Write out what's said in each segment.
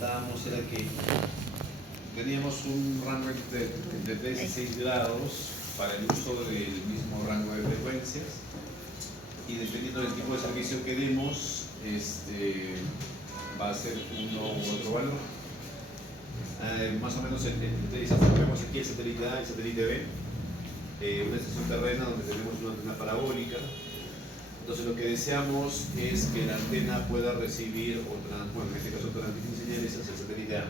comentábamos era que teníamos un rango de 3 y 6 grados para el uso del mismo rango de frecuencias, y dependiendo del tipo de servicio que demos, va a ser uno u otro valor. Más o menos vemos aquí el satélite A y el satélite B, una estación terrena donde tenemos una antena parabólica. Entonces lo que deseamos es que la antena pueda recibir, en este caso transmitir señales hacia el satélite A.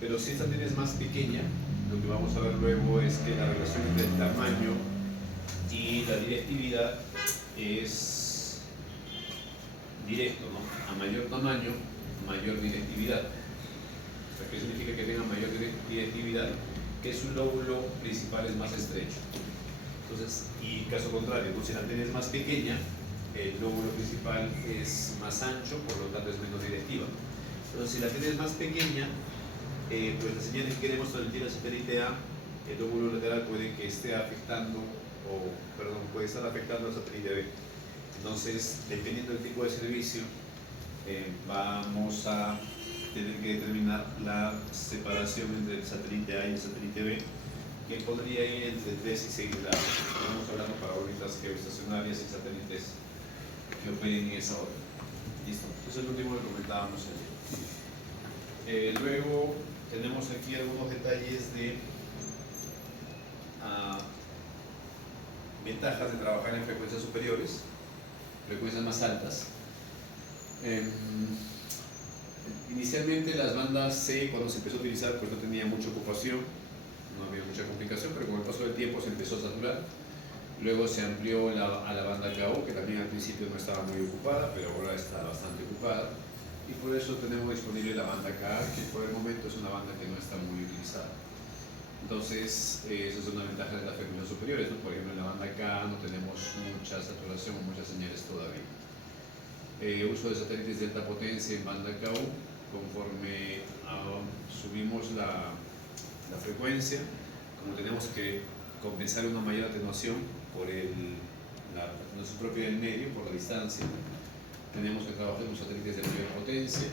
Pero si esta antena es más pequeña, lo que vamos a ver luego es que la relación entre el tamaño y la directividad es directo, ¿no? A mayor tamaño, mayor directividad. O sea, ¿qué significa que tenga mayor directividad? Que su lóbulo principal es más estrecho. Entonces, y caso contrario, ¿no? Si la antena es más pequeña, el lóbulo principal es más ancho, por lo tanto es menos directiva. Entonces, si la antena es más pequeña, pues la señal que queremos transmitir al satélite A, el lóbulo lateral puede estar afectando al satélite B. Entonces, dependiendo del tipo de servicio, vamos a tener que determinar la separación entre el satélite A y el satélite B, que podría ir entre 3 y 6 grados. Estamos hablando para órbitas geoestacionarias y satélites que operen en esa órbita. Listo. Eso es lo último que comentábamos ayer. Luego tenemos aquí algunos detalles de ventajas de trabajar en frecuencias superiores, frecuencias más altas. Inicialmente las bandas C, cuando se empezó a utilizar, pues no tenía mucha ocupación, no había mucha complicación, pero con el paso del tiempo se empezó a saturar. Luego se amplió a la banda KO, que también al principio no estaba muy ocupada, pero ahora está bastante ocupada. Y por eso tenemos disponible la banda KA, que por el momento es una banda que no está muy utilizada. Entonces, eso es una ventaja de las frecuencias superiores, ¿no? Por ejemplo, en la banda KA no tenemos mucha saturación o muchas señales todavía. Uso de satélites de alta potencia en banda KU. Conforme subimos la frecuencia, como tenemos que compensar una mayor atenuación por la atenuación propia del medio, por la distancia, tenemos que trabajar con satélites de mayor potencia.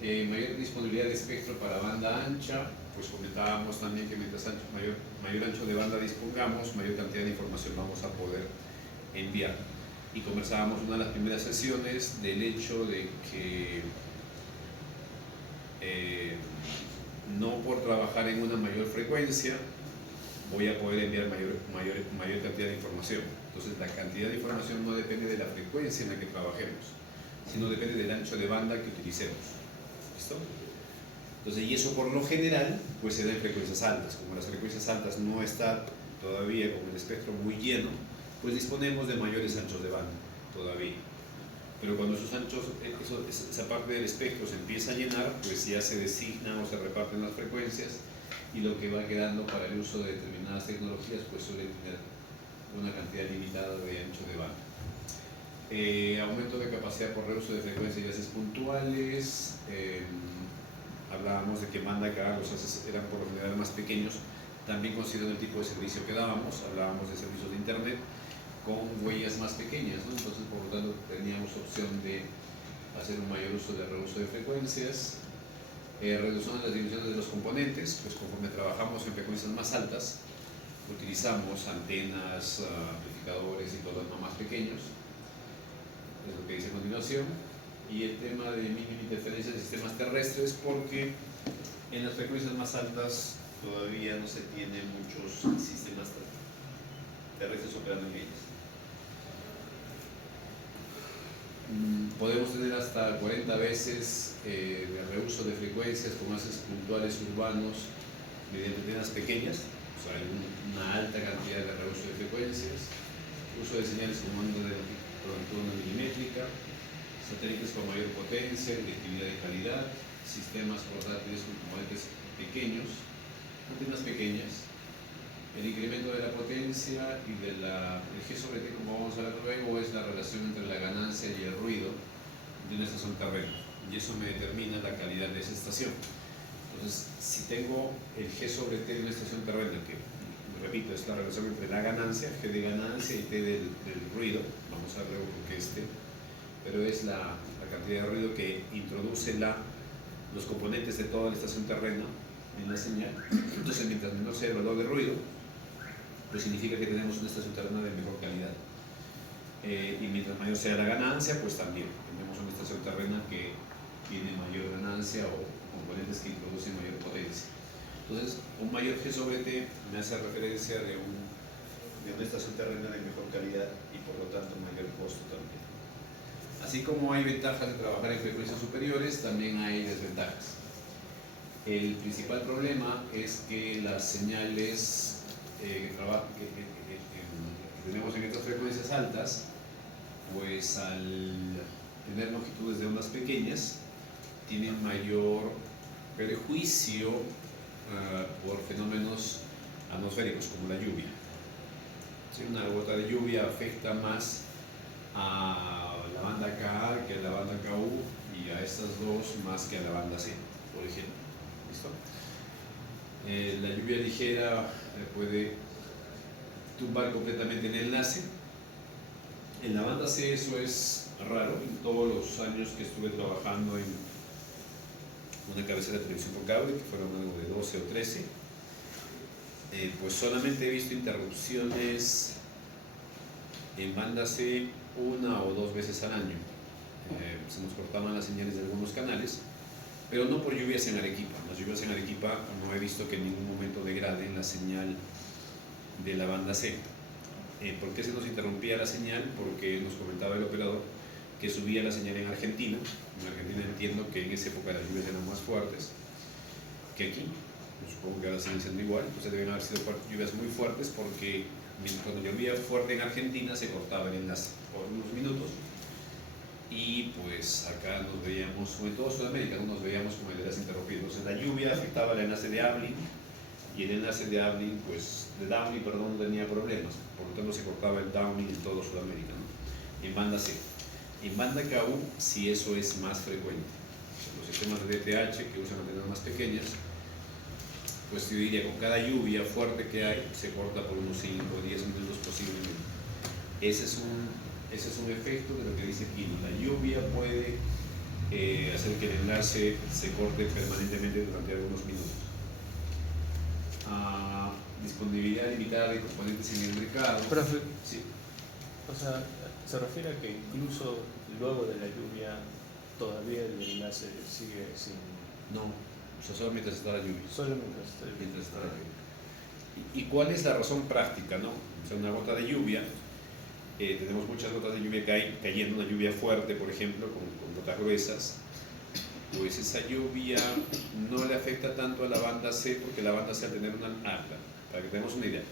Mayor disponibilidad de espectro para banda ancha, pues comentábamos también que mientras mayor ancho de banda dispongamos, mayor cantidad de información vamos a poder enviar. Y conversábamos en una de las primeras sesiones del hecho de que no por trabajar en una mayor frecuencia voy a poder enviar mayor cantidad de información. Entonces la cantidad de información no depende de la frecuencia en la que trabajemos, sino depende del ancho de banda que utilicemos. ¿Listo? Entonces, y eso por lo general pues se da en frecuencias altas. Como las frecuencias altas no está todavía con el espectro muy lleno, pues disponemos de mayores anchos de banda todavía. Pero cuando esos anchos, esa parte del espectro se empieza a llenar, pues ya se designan o se reparten las frecuencias, y lo que va quedando para el uso de determinadas tecnologías pues suele tener una cantidad limitada de ancho de banda. Aumento de capacidad por reuso de frecuencias y haces puntuales. Hablábamos de que banda KA los haces eran por lo general más pequeños, también considerando el tipo de servicio que dábamos. Hablábamos de servicios de internet con huellas más pequeñas, ¿no? Entonces por lo tanto teníamos opción de hacer un mayor uso de reuso de frecuencias. Reducción de las dimensiones de los componentes, pues conforme trabajamos en frecuencias más altas utilizamos antenas, amplificadores y todo lo más pequeños, es lo que dice a continuación. Y el tema de mínima interferencia de sistemas terrestres, porque en las frecuencias más altas todavía no se tienen muchos sistemas terrestres operando en ellas. Podemos tener hasta 40 veces de reuso de frecuencias con haces puntuales urbanos mediante antenas pequeñas, o sea, una alta cantidad de reuso de frecuencias, uso de señales con mando de longitud milimétrica, satélites con mayor potencia, directividad de calidad, sistemas portátiles con componentes pequeños, antenas pequeñas. El incremento de la potencia y el G sobre T, como vamos a ver luego, es la relación entre la ganancia y el ruido de una estación terrena, y eso me determina la calidad de esa estación. Entonces, si tengo el G sobre T de una estación terrena, que repito, es la relación entre la ganancia, G de ganancia, y T del ruido, vamos a ver luego por qué es T, pero es la cantidad de ruido que introduce la los componentes de toda la estación terrena en la señal. Entonces, mientras menor sea el valor de ruido, pues significa que tenemos una estación terrena de mejor calidad. Y mientras mayor sea la ganancia, pues también tenemos una estación terrena que tiene mayor ganancia o componentes que introducen mayor potencia. Entonces, un mayor G sobre T me hace referencia de una estación terrena de mejor calidad y por lo tanto mayor costo también. Así como hay ventajas de trabajar en frecuencias superiores, también hay desventajas. El principal problema es que las señales que tenemos en estas frecuencias altas, pues al tener longitudes de ondas pequeñas, tienen mayor perjuicio por fenómenos atmosféricos como la lluvia. ¿Sí? Una gota de lluvia afecta más a la banda Ka que a la banda Ku y a estas dos más que a la banda C, por ejemplo. ¿Listo? La lluvia ligera puede tumbar completamente el enlace. En la banda C eso es raro. En todos los años que estuve trabajando en una cabecera de televisión por cable, que fueron algo de 12 o 13, pues solamente he visto interrupciones en banda C una o dos veces al año. Se nos cortaban las señales de algunos canales, pero no por lluvias en Arequipa. Las lluvias en Arequipa no he visto que en ningún momento degraden la señal de la banda C. ¿Por qué se nos interrumpía la señal? Porque nos comentaba el operador que subía la señal en Argentina. En Argentina entiendo que en esa época las lluvias eran más fuertes que aquí. Supongo que ahora siguen siendo igual. Entonces deben haber sido lluvias muy fuertes porque cuando llovía fuerte en Argentina se cortaba el enlace por unos minutos. Y pues acá nos veíamos, o en toda Sudamérica, ¿no? Nos veíamos con el enlace interrumpido. Entonces la lluvia afectaba el enlace de Ablin y el enlace de Ablin, pues de Downlink, perdón, no tenía problemas. Por lo tanto se cortaba el Downlink en toda Sudamérica, ¿no? En banda C. En banda KU sí eso es más frecuente. Los sistemas de DTH que usan antenas más pequeñas, pues yo diría con cada lluvia fuerte que hay se corta por unos 5 o 10 minutos posiblemente. Ese es un efecto de lo que dice aquí. La lluvia puede hacer que el enlace se corte permanentemente durante algunos minutos. Disponibilidad limitada de componentes en el mercado. Profe, Sí. o sea, se refiere a que incluso luego de la lluvia todavía el enlace sigue sin... No, o sea, solo mientras está la lluvia. Solo mientras está la lluvia. Mientras está la lluvia. ¿Y cuál es la razón práctica, no? O sea, una gota de lluvia, tenemos muchas gotas de lluvia cayendo, una lluvia fuerte, por ejemplo, con gotas gruesas, pues esa lluvia no le afecta tanto a la banda C, porque la banda C al tener una... para que tengamos una idea,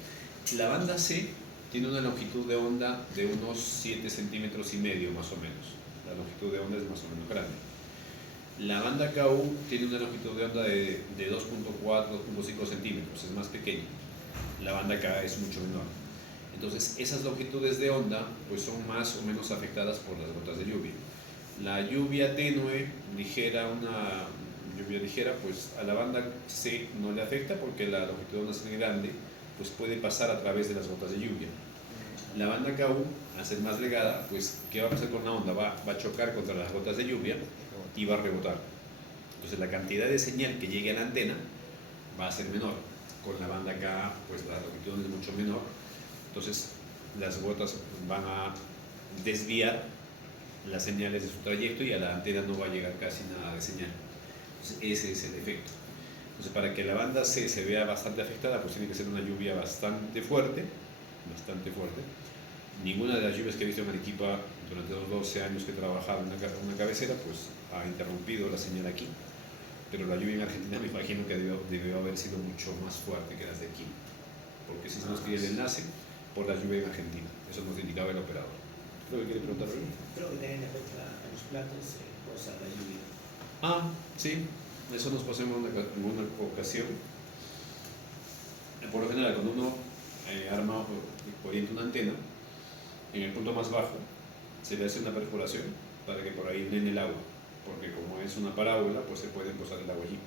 la banda C tiene una longitud de onda de unos 7 centímetros y medio más o menos. La longitud de onda es más o menos grande. La banda KU tiene una longitud de onda de 2.4, 2.5 centímetros, es más pequeña. La banda K es mucho menor. Entonces esas longitudes de onda pues son más o menos afectadas por las gotas de lluvia. La lluvia tenue, ligera, una lluvia ligera, pues a la banda C no le afecta porque la longitud de onda es muy grande, pues puede pasar a través de las gotas de lluvia. La banda KU, al ser más legada, pues ¿qué va a pasar con la onda? Va a chocar contra las gotas de lluvia y va a rebotar. Entonces la cantidad de señal que llegue a la antena va a ser menor. Con la banda K, pues la longitud es mucho menor. Entonces las gotas van a desviar las señales de su trayecto y a la antena no va a llegar casi nada de señal. Entonces ese es el efecto. Entonces para que la banda C se vea bastante afectada, pues tiene que ser una lluvia bastante fuerte. Ninguna de las lluvias que he visto en Arequipa durante los 12 años que he trabajado en una cabecera, pues ha interrumpido la señal aquí. Pero la lluvia en Argentina me imagino que debió haber sido mucho más fuerte que las de aquí. Porque si se nos pide el enlace por la lluvia en Argentina. Eso nos indicaba el operador. Creo que quiere preguntar. Sí, creo que también afecta a los platos cosa la lluvia. Sí. Eso nos pasó en una ocasión. Por lo general, cuando uno arma o orienta una antena, en el punto más bajo se le hace una perforación para que por ahí drene el agua, porque como es una parábola, pues se puede posar el agua allí.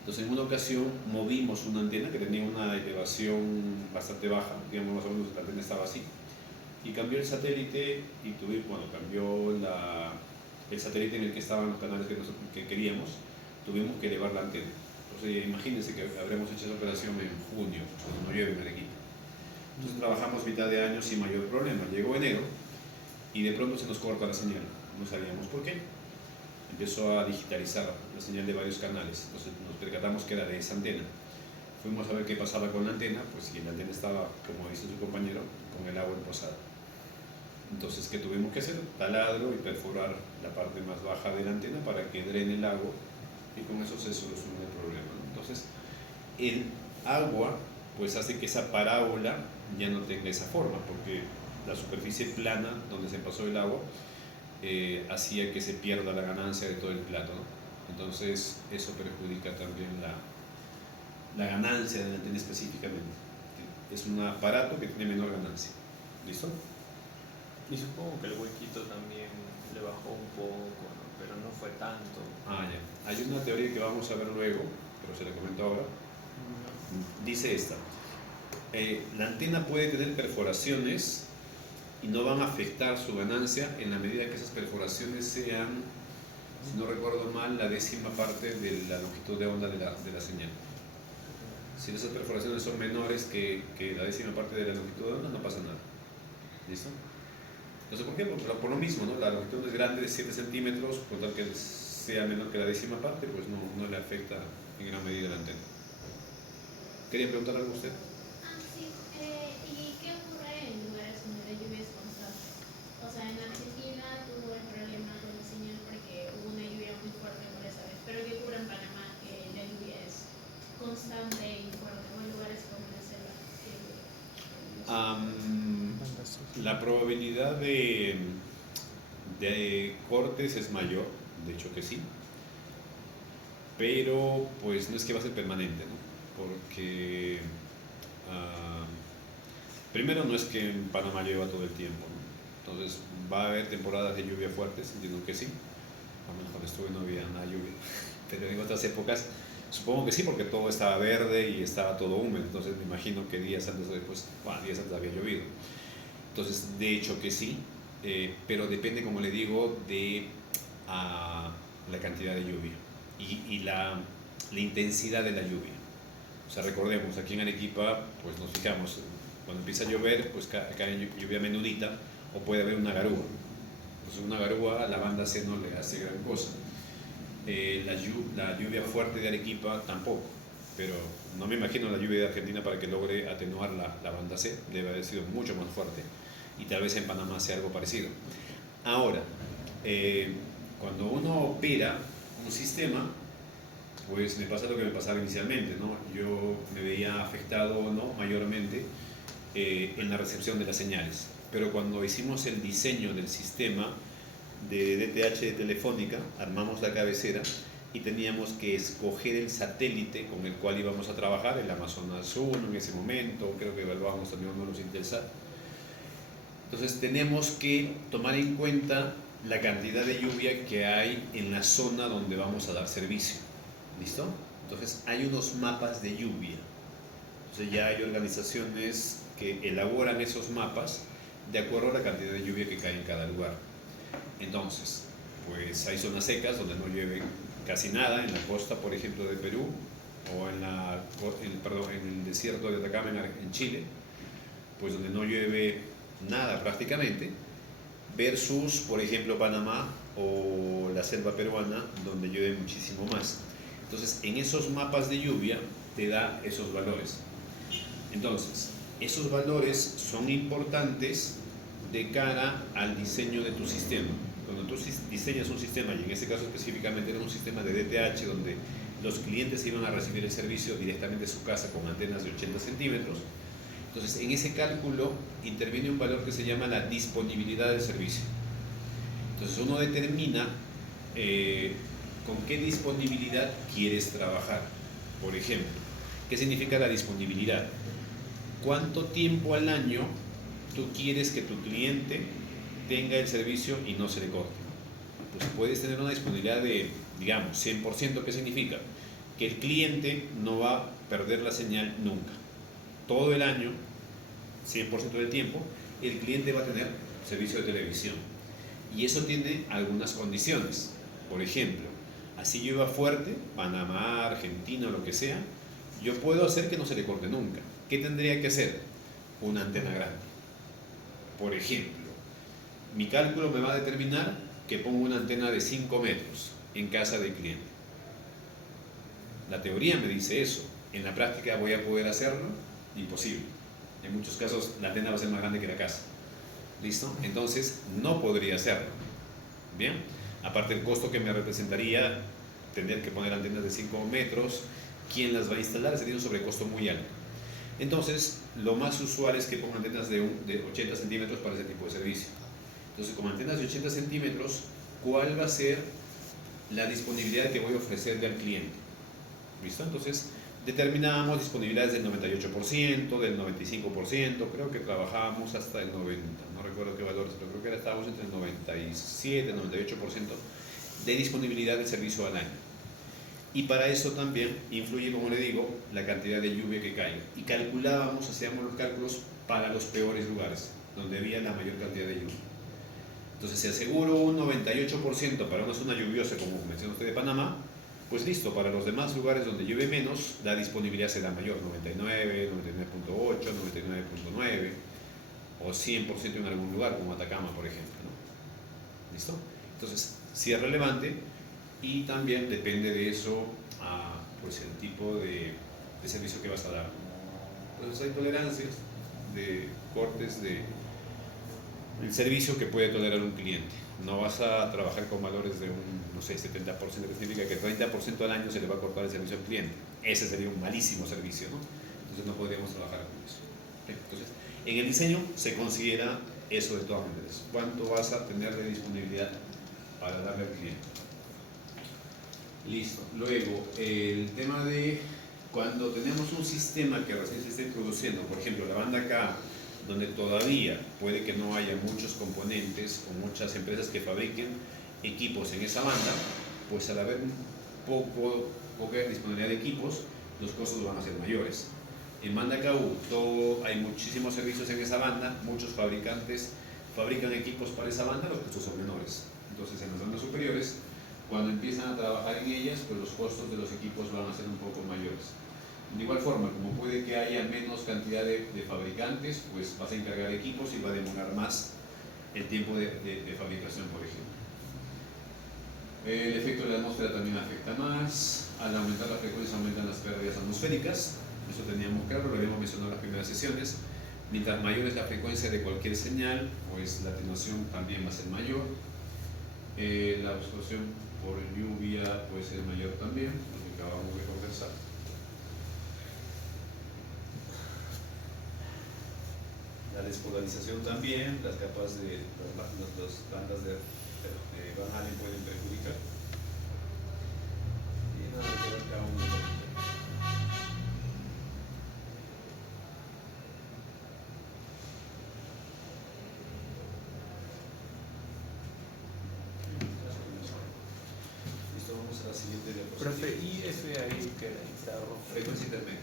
Entonces en una ocasión movimos una antena que tenía una elevación bastante baja, digamos más o menos la antena estaba así, y cambió el satélite y cambió el satélite en el que estaban los canales que queríamos, tuvimos que elevar la antena. Entonces imagínense que habremos hecho esa operación en junio, cuando no llueve en Arequipa. Entonces trabajamos mitad de año sin mayor problema. Llegó enero y de pronto se nos corta la señal. No sabíamos por qué. Empezó a digitalizar la señal de varios canales. Entonces nos percatamos que era de esa antena. Fuimos a ver qué pasaba con la antena, pues si la antena estaba, como dice su compañero, con el agua emposada. Entonces, ¿qué tuvimos que hacer? Taladro y perforar la parte más baja de la antena para que drene el agua y con eso se soluciona el problema, ¿no? Entonces, el agua pues hace que esa parábola ya no tenga esa forma, porque la superficie plana donde se pasó el agua hacía que se pierda la ganancia de todo el plato, ¿no? Entonces, eso perjudica también la ganancia de la antena específicamente. Es un aparato que tiene menor ganancia. ¿Listo? Y supongo que el huequito también le bajó un poco, ¿no? Pero no fue tanto. Ah, ya. Hay una teoría que vamos a ver luego, pero se la comento ahora. Dice esta. La antena puede tener perforaciones y no van a afectar su ganancia en la medida que esas perforaciones sean, si no recuerdo mal, la 10ª parte de la longitud de onda de la señal. Si esas perforaciones son menores que la 10ª parte de la longitud de onda, no pasa nada. ¿Listo? Entonces, ¿por qué? Por lo mismo, ¿no? La longitud es grande de 7 centímetros, por tal que sea menor que la 10ª parte, pues no le afecta en gran medida la antena. ¿Quería preguntar algo a usted? Sí. ¿Y qué ocurre en lugares donde la lluvia es constante? O sea, en Argentina tuvo el problema con la señal porque hubo una lluvia muy fuerte por esa vez. Pero ¿qué ocurre en Panamá? Que la lluvia es constante y fuerte, o en lugares como la selva. La probabilidad de cortes es mayor, de hecho que sí, pero pues no es que va a ser permanente, ¿no? Porque primero no es que en Panamá llueva todo el tiempo, ¿no? Entonces va a haber temporadas de lluvia fuertes, entiendo que sí, a lo mejor estuve no había nada de lluvia, pero en otras épocas supongo que sí, porque todo estaba verde y estaba todo húmedo, entonces me imagino que días antes o después, días antes había llovido. Entonces, de hecho que sí, pero depende, como le digo, de la cantidad de lluvia y la intensidad de la lluvia. O sea, recordemos, aquí en Arequipa, pues nos fijamos, cuando empieza a llover, pues cae lluvia menudita o puede haber una garúa. Pues una garúa a la banda C no le hace gran cosa. La lluvia fuerte de Arequipa tampoco, pero no me imagino la lluvia de Argentina para que logre atenuar la banda C, debe haber sido mucho más fuerte y tal vez en Panamá sea algo parecido. Ahora, cuando uno opera un sistema, pues me pasa lo que me pasaba inicialmente, ¿no? Yo me veía afectado, ¿no?, mayormente en la recepción de las señales, pero cuando hicimos el diseño del sistema de DTH de Telefónica, armamos la cabecera y teníamos que escoger el satélite con el cual íbamos a trabajar, el Amazonas 1 en ese momento, creo que evaluábamos también uno de los Intelsat. Entonces tenemos que tomar en cuenta la cantidad de lluvia que hay en la zona donde vamos a dar servicio. ¿Listo? Entonces hay unos mapas de lluvia. Entonces ya hay organizaciones que elaboran esos mapas de acuerdo a la cantidad de lluvia que cae en cada lugar. Entonces, pues hay zonas secas donde no llueve casi nada, en la costa, por ejemplo, de Perú, o en el desierto de Atacama en Chile, pues donde no llueve nada prácticamente, versus, por ejemplo, Panamá o la selva peruana, donde llueve muchísimo más. Entonces, en esos mapas de lluvia te da esos valores. Entonces, esos valores son importantes de cara al diseño de tu sistema. Cuando tú diseñas un sistema, y en este caso específicamente era un sistema de DTH donde los clientes iban a recibir el servicio directamente de su casa con antenas de 80 centímetros, entonces en ese cálculo interviene un valor que se llama la disponibilidad del servicio. Entonces uno determina con qué disponibilidad quieres trabajar. Por ejemplo, ¿qué significa la disponibilidad? ¿Cuánto tiempo al año tú quieres que tu cliente tenga el servicio y no se le corte? Pues puedes tener una disponibilidad de, digamos, 100%. ¿Qué significa? Que el cliente no va a perder la señal nunca. Todo el año, 100% del tiempo, el cliente va a tener servicio de televisión. Y eso tiene algunas condiciones. Por ejemplo, Así llueva fuerte, Panamá, Argentina o lo que sea, yo puedo hacer que no se le corte nunca. ¿Qué tendría que hacer? Una antena grande. Por ejemplo, mi cálculo me va a determinar que pongo una antena de 5 metros en casa del cliente. La teoría me dice eso. En la práctica voy a poder hacerlo, imposible. En muchos casos la antena va a ser más grande que la casa. ¿Listo? Entonces no podría hacerlo. Bien. Aparte el costo que me representaría tener que poner antenas de 5 metros, ¿quién las va a instalar? Sería un sobrecosto muy alto. Entonces, lo más usual es que pongan antenas de 80 centímetros para ese tipo de servicio. Entonces, con antenas de 80 centímetros, ¿cuál va a ser la disponibilidad que voy a ofrecerle al cliente? ¿Listo? Entonces, determinamos disponibilidades del 98%, del 95%, creo que trabajábamos hasta el 90%, no recuerdo qué valores, pero creo que estábamos entre el 97 y 98% de disponibilidad del servicio al año. Y para eso también influye, como le digo, la cantidad de lluvia que caiga. Y calculábamos, hacíamos los cálculos para los peores lugares, donde había la mayor cantidad de lluvia. Entonces, si aseguro un 98% para una zona lluviosa, como mencionó usted de Panamá, pues listo, para los demás lugares donde llueve menos, la disponibilidad será mayor, 99, 99.8, 99.9 o 100% en algún lugar, como Atacama, por ejemplo, ¿no? ¿Listo? Entonces, sí es relevante y también depende de eso, pues el tipo de servicio que vas a dar. Entonces hay tolerancias de cortes el servicio que puede tolerar un cliente. No vas a trabajar con valores de un, no sé, 70%, que significa que 30% al año se le va a cortar el servicio al cliente. Ese sería un malísimo servicio, ¿no? Entonces no podríamos trabajar con eso. Entonces, en el diseño se considera eso de todas maneras. ¿Cuánto vas a tener de disponibilidad para darle al cliente? Listo. Luego, el tema de cuando tenemos un sistema que recién se esté produciendo, por ejemplo, la banda K, donde todavía puede que no haya muchos componentes o muchas empresas que fabriquen equipos en esa banda, pues al haber poca disponibilidad de equipos, los costos van a ser mayores. En banda KU hay muchísimos servicios en esa banda, muchos fabricantes fabrican equipos para esa banda, los costos son menores. Entonces en las bandas superiores, cuando empiezan a trabajar en ellas, pues los costos de los equipos van a ser un poco mayores. De igual forma, como puede que haya menos cantidad de fabricantes, pues vas a encargar equipos y va a demorar más el tiempo de fabricación, por ejemplo. El efecto de la atmósfera también afecta más. Al aumentar la frecuencia aumentan las pérdidas atmosféricas. Eso teníamos claro, lo habíamos mencionado en las primeras sesiones. Mientras mayor es la frecuencia de cualquier señal, pues la atenuación también va a ser mayor. La absorción por lluvia puede ser mayor también, lo que acabamos de conversar. La despolarización también, las capas de las bandas de Van Allen pueden perjudicar. Y nada, que ver cada uno. Listo, vamos a la siguiente diapositiva. Profe, IF ahí que interrumpe. Frecuencia intermedia.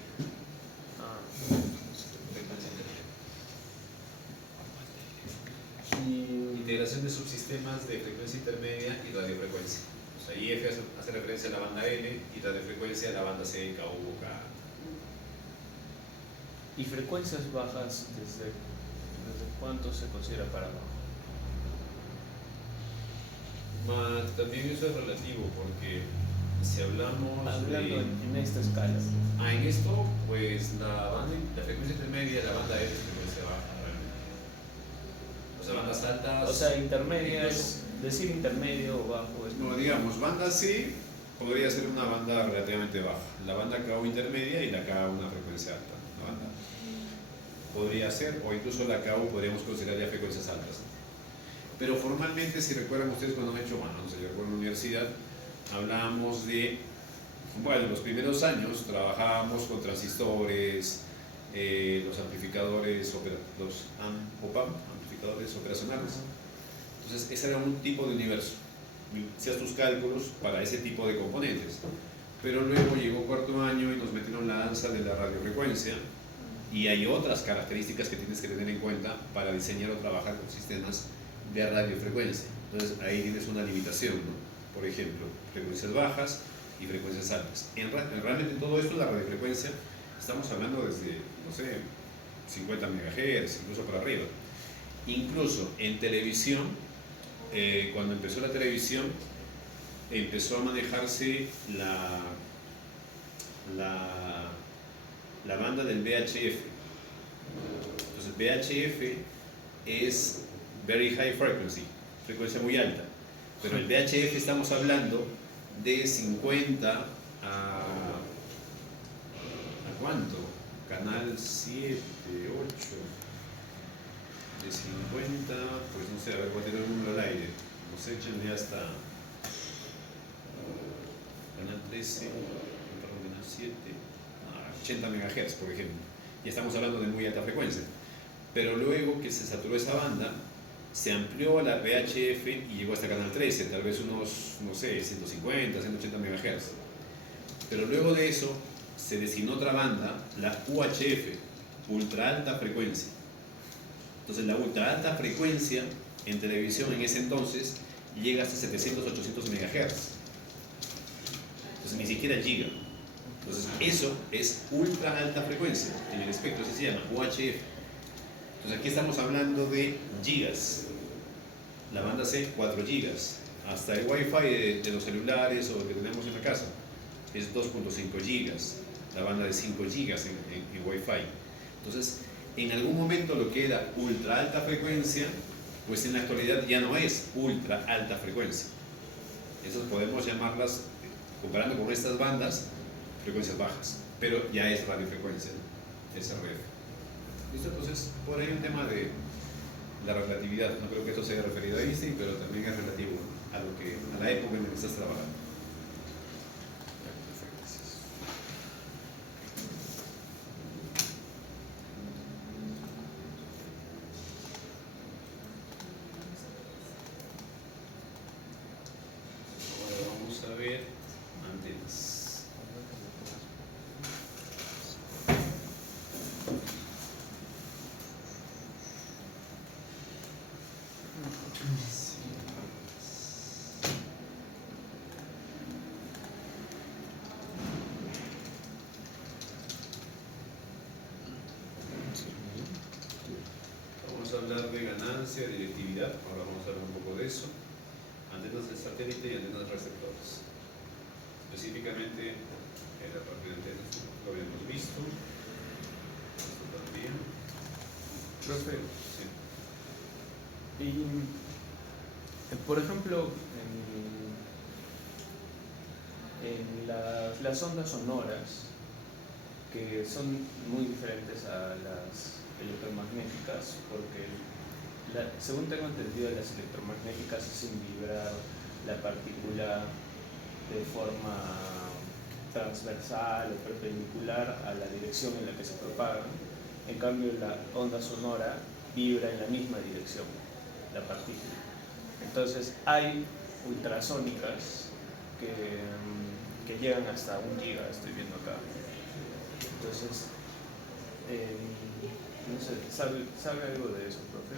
Frecuencia intermedia. Integración de subsistemas de frecuencia intermedia y radiofrecuencia. O sea, IF hace referencia a la banda L y radiofrecuencia a la banda C, K, U, K. ¿Y frecuencias bajas desde cuánto se considera para abajo? También eso es relativo porque si hablamos hablando en esta escala. En esto, pues la frecuencia intermedia, la banda L es frecuencia baja realmente. O sea, bandas altas. O sea, intermedia es decir intermedio o bajo. No, digamos, banda C podría ser una banda relativamente baja. La banda K intermedia y la K una frecuencia alta. La banda podría ser, o incluso la KU podríamos considerar ya frecuencias altas. Pero formalmente, si recuerdan ustedes cuando han hecho, no sé, yo recuerdo en la universidad, hablábamos de, bueno, en los primeros años trabajábamos con transistores, los amplificadores, los OPAM, amplificadores operacionales. Entonces, ese era un tipo de universo. Hacías tus cálculos para ese tipo de componentes. Pero luego llegó cuarto año y nos metieron la danza de la radiofrecuencia y hay otras características que tienes que tener en cuenta para diseñar o trabajar con sistemas de radiofrecuencia. Entonces ahí tienes una limitación, ¿no? por ejemplo, frecuencias bajas y frecuencias altas. Realmente todo esto, la radiofrecuencia, estamos hablando desde, no sé, 50 MHz, incluso por arriba. Incluso en televisión, cuando empezó la televisión, empezó a manejarse la banda del VHF. Entonces VHF es Very High Frequency, frecuencia muy alta. Pero el VHF estamos hablando de 50 ¿a cuánto? Canal 7, 8, de 50, pues no sé, a ver, voy a tener un número al aire. Nos echan ya hasta canal 13, perdón, canal 7, 80 MHz, por ejemplo. Y estamos hablando de muy alta frecuencia. Pero luego que se saturó esa banda, se amplió a la VHF y llegó hasta canal 13, tal vez unos, no sé, 150, 180 MHz. Pero luego de eso se designó otra banda, la UHF, ultra alta frecuencia. Entonces la ultra alta frecuencia en televisión en ese entonces llega hasta 700, 800 MHz. Entonces ni siquiera giga. Entonces eso es ultra alta frecuencia en el espectro, así se llama, UHF. Entonces aquí estamos hablando de gigas. La banda C, 4 gigas. Hasta el Wi-Fi de los celulares o que tenemos en la casa es 2.5 gigas. La banda de 5 gigas en Wi-Fi. Entonces, en algún momento lo que era ultra alta frecuencia, pues en la actualidad ya no es ultra alta frecuencia. Esas podemos llamarlas, comparando con estas bandas, frecuencias bajas. Pero ya es radiofrecuencia, es RF. ¿Listo? Entonces, por ahí un tema de la relatividad. No creo que esto sea referido a Einstein, pero también es relativo a la época en la que estás trabajando. Ahora vamos a ver antenas. Vamos a hablar de ganancia, directividad, ahora vamos a hablar un poco de eso. Antenas de satélite y antenas receptores. Específicamente, la parte de antenas lo habíamos visto. Esto también. Profe, Sí. y por ejemplo, en las ondas sonoras, que son muy diferentes a las electromagnéticas, porque según tengo entendido, las electromagnéticas hacen vibrar la partícula de forma transversal o perpendicular a la dirección en la que se propagan. En cambio, la onda sonora vibra en la misma dirección, la partícula. Entonces, hay ultrasónicas que llegan hasta 1 giga, estoy viendo acá. Entonces, no sé, ¿sabe algo de eso, profe?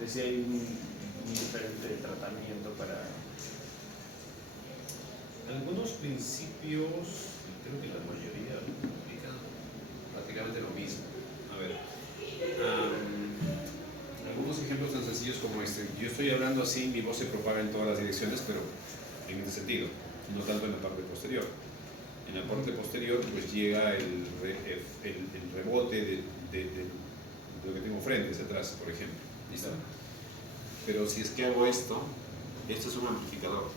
De si hay un diferente tratamiento para... Algunos principios, creo que la mayoría aplican prácticamente lo mismo. A ver, algunos ejemplos tan sencillos como este. Yo estoy hablando así, mi voz se propaga en todas las direcciones, pero en este sentido, no tanto en la parte posterior. En la parte posterior pues llega el rebote de lo que tengo frente, hacia atrás, por ejemplo. ¿Listo? Pero si es que hago esto es un amplificador.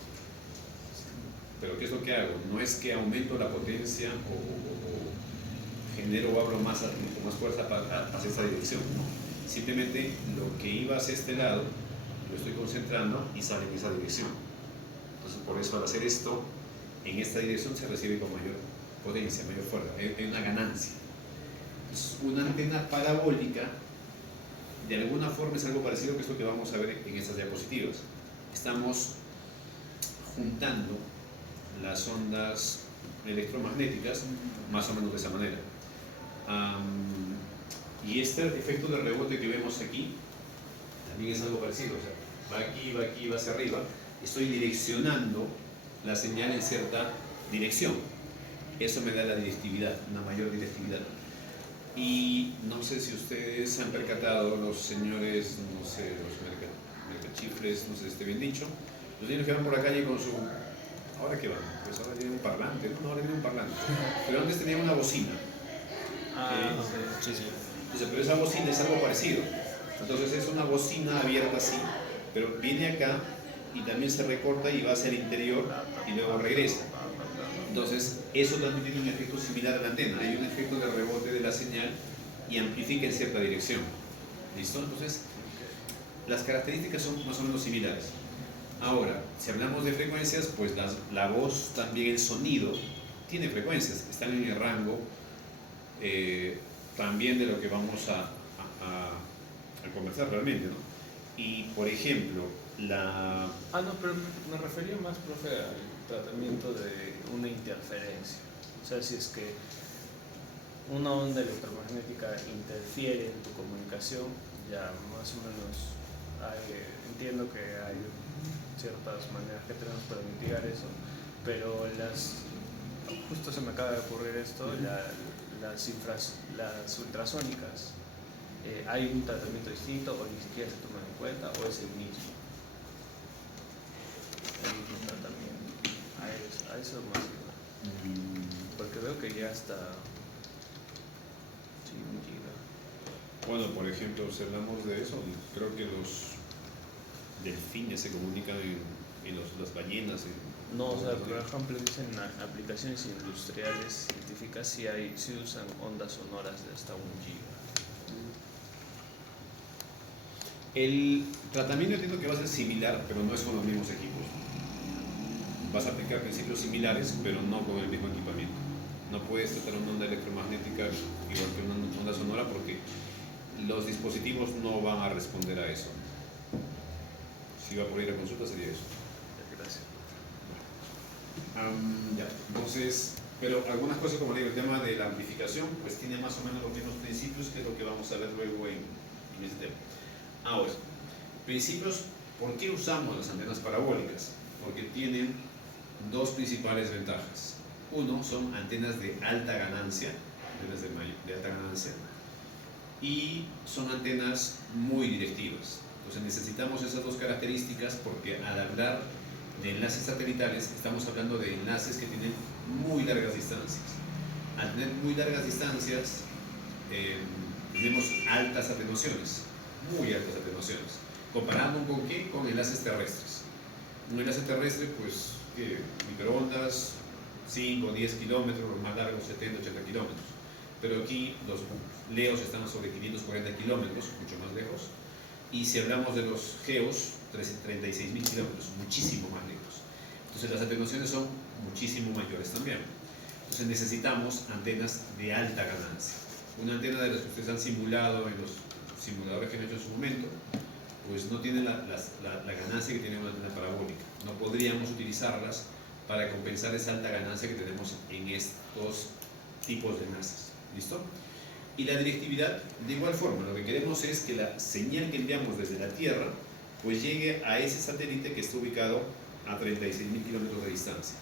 Pero ¿qué es lo que hago? No es que aumento la potencia o genero o abro con más fuerza hacia esta dirección. No. Simplemente lo que iba hacia este lado lo estoy concentrando y sale en esa dirección. Entonces por eso al hacer esto, en esta dirección se recibe con mayor potencia, mayor fuerza, es una ganancia. Entonces, una antena parabólica de alguna forma es algo parecido, que es lo que vamos a ver en estas diapositivas. Estamos juntando las ondas electromagnéticas más o menos de esa manera. Y este efecto de rebote que vemos aquí también es algo parecido, o sea, va aquí, va hacia arriba, estoy direccionando la señal en cierta dirección. Eso me da la directividad, una mayor directividad. Y no sé si ustedes se han percatado, los señores, no sé, los mercachifles, no sé si esté bien dicho, los niños que van por la calle con su... ¿Ahora qué van? Pues ahora tienen un parlante, no, ahora tienen un parlante. Pero antes tenían una bocina. Sí. Entonces, pero esa bocina es algo parecido. Entonces es una bocina abierta así, pero viene acá y también se recorta y va hacia el interior y luego regresa. Entonces, eso también tiene un efecto similar a la antena. Hay un efecto de rebote de la señal y amplifica en cierta dirección. ¿Listo? Entonces, las características son más o menos similares. Ahora, si hablamos de frecuencias, pues la voz, también el sonido, tiene frecuencias. Están en el rango también de lo que vamos a conversar realmente, ¿no? Y, por ejemplo, no, pero me refería más, profe, al tratamiento de una interferencia. O sea, si es que una onda electromagnética interfiere en tu comunicación, ya más o menos entiendo que hay ciertas maneras que tenemos para mitigar eso, pero justo se me acaba de ocurrir esto, las ultrasónicas, ¿hay un tratamiento distinto o ni siquiera se toman en cuenta o es el mismo? El mismo tratamiento. A eso más iba. Porque veo que ya está. Sí, un giga. bueno, por ejemplo, si hablamos de eso, creo que los delfines se comunican en las ballenas. No, o sea, por ejemplo, dicen aplicaciones industriales científicas si usan ondas sonoras de hasta 1 giga. El tratamiento entiendo que va a ser similar, pero no es con los mismos equipos. Vas a aplicar principios similares, pero no con el mismo equipamiento. No puedes tratar una onda electromagnética igual que una onda sonora porque los dispositivos no van a responder a eso. Si va por ir a consulta sería eso. Gracias. Ya, entonces, pero algunas cosas como le digo, el tema de la amplificación, pues tiene más o menos los mismos principios que es lo que vamos a ver luego en este tema. Ahora, principios, ¿por qué usamos las antenas parabólicas? Porque tienen dos principales ventajas. Uno, son antenas de alta ganancia, y son antenas muy directivas. Entonces necesitamos esas dos características porque al hablar de enlaces satelitales estamos hablando de enlaces que tienen muy largas distancias. Al tener muy largas distancias tenemos altas atenuaciones, muy altas atenuaciones. ¿Comparando con qué? Con enlaces terrestres. Un enlace terrestre, pues, microondas, 5 o 10 kilómetros, los más largos 70, 80 kilómetros. Pero aquí los LEOs están sobre 540 kilómetros, mucho más lejos. Y si hablamos de los GEOs, 36.000 kilómetros, muchísimo más lejos. Entonces las atenuaciones son muchísimo mayores también. Entonces necesitamos antenas de alta ganancia. Una antena de las que ustedes han simulado en los simuladores que han hecho en su momento, pues no tiene la ganancia que tiene una antena parabólica. No podríamos utilizarlas para compensar esa alta ganancia que tenemos en estos tipos de enlaces. ¿Listo? Y la directividad, de igual forma, lo que queremos es que la señal que enviamos desde la Tierra pues llegue a ese satélite que está ubicado a 36.000 kilómetros de distancia.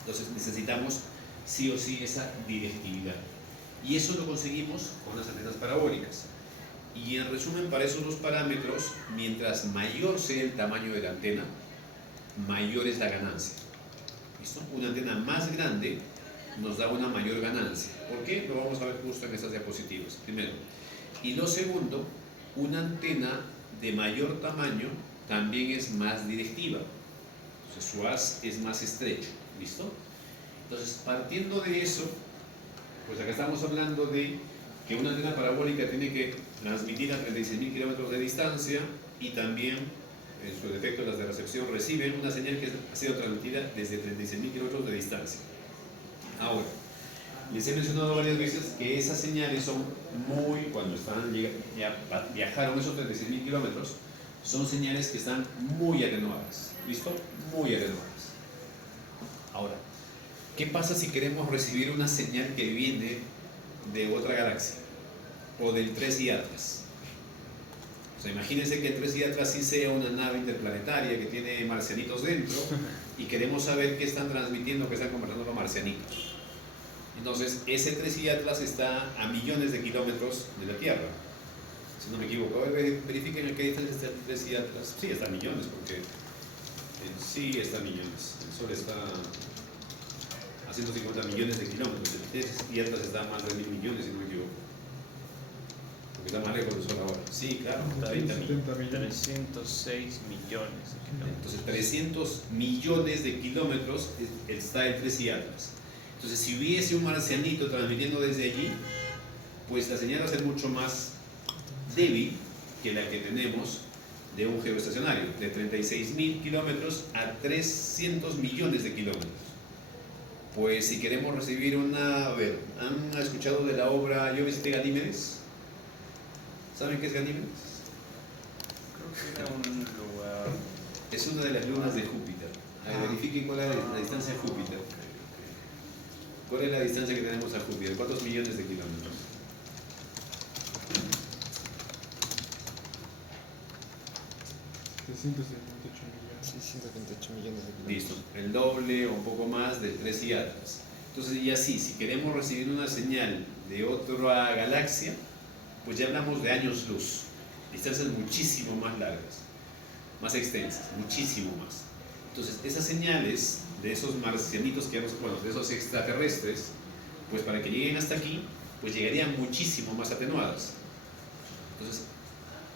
Entonces necesitamos sí o sí esa directividad. Y eso lo conseguimos con las antenas parabólicas. Y en resumen, para esos dos parámetros, mientras mayor sea el tamaño de la antena, mayor es la ganancia. ¿Listo? Una antena más grande nos da una mayor ganancia. ¿Por qué? Lo vamos a ver justo en estas diapositivas, primero. Y lo segundo, una antena de mayor tamaño también es más directiva. Entonces su haz es más estrecho. ¿Listo? Entonces, partiendo de eso, pues acá estamos hablando de que una antena parabólica tiene que transmitir a 36.000 kilómetros de distancia y también, en su defecto, las de recepción reciben una señal que ha sido transmitida desde 36.000 kilómetros de distancia. Ahora, les he mencionado varias veces que esas señales son muy, cuando viajaron esos 36.000 kilómetros, son señales que están muy atenuadas. ¿Listo? Muy atenuadas. Ahora, ¿qué pasa si queremos recibir una señal que viene de otra galaxia o del 3 y Atlas? O sea, imagínense que el 3i Atlas sí sea una nave interplanetaria que tiene marcianitos dentro y queremos saber qué están transmitiendo, qué están conversando los marcianitos. Entonces, ese 3i Atlas está a millones de kilómetros de la Tierra. Si no me equivoco, a ver, verifiquen a qué distancia está el 3i Atlas. Sí, está a millones, porque sí está a millones. El Sol está a 150 millones de kilómetros. El 3i Atlas está a más de 1.000 millones, si no me equivoco. Porque está más lejos del Sol ahora. Sí, claro, 30 millones. 306 millones de kilómetros. Entonces, 300 millones de kilómetros está el 3i Atlas. Entonces, si hubiese un marcianito transmitiendo desde allí, pues la señal va a ser mucho más débil que la que tenemos de un geoestacionario, de 36.000 kilómetros a 300 millones de kilómetros. Pues si queremos recibir una... A ver, ¿han escuchado de la obra Yo visité Ganímedes? ¿Saben qué es Ganímedes? Creo que era un lugar... Es una de las lunas de Júpiter. A ver, verifiquen cuál es la distancia a Júpiter. ¿Cuál es la distancia que tenemos a Júpiter? ¿Cuántos millones de kilómetros? 628 millones de kilómetros. Listo, el doble o un poco más del 3i Atlas. Entonces, ya sí, si queremos recibir una señal de otra galaxia, pues ya hablamos de años luz, distancias muchísimo más largas, más extensas, muchísimo más. Entonces, esas señales de esos marcianitos que bueno, de esos extraterrestres, pues para que lleguen hasta aquí, pues llegarían muchísimo más atenuadas. Entonces,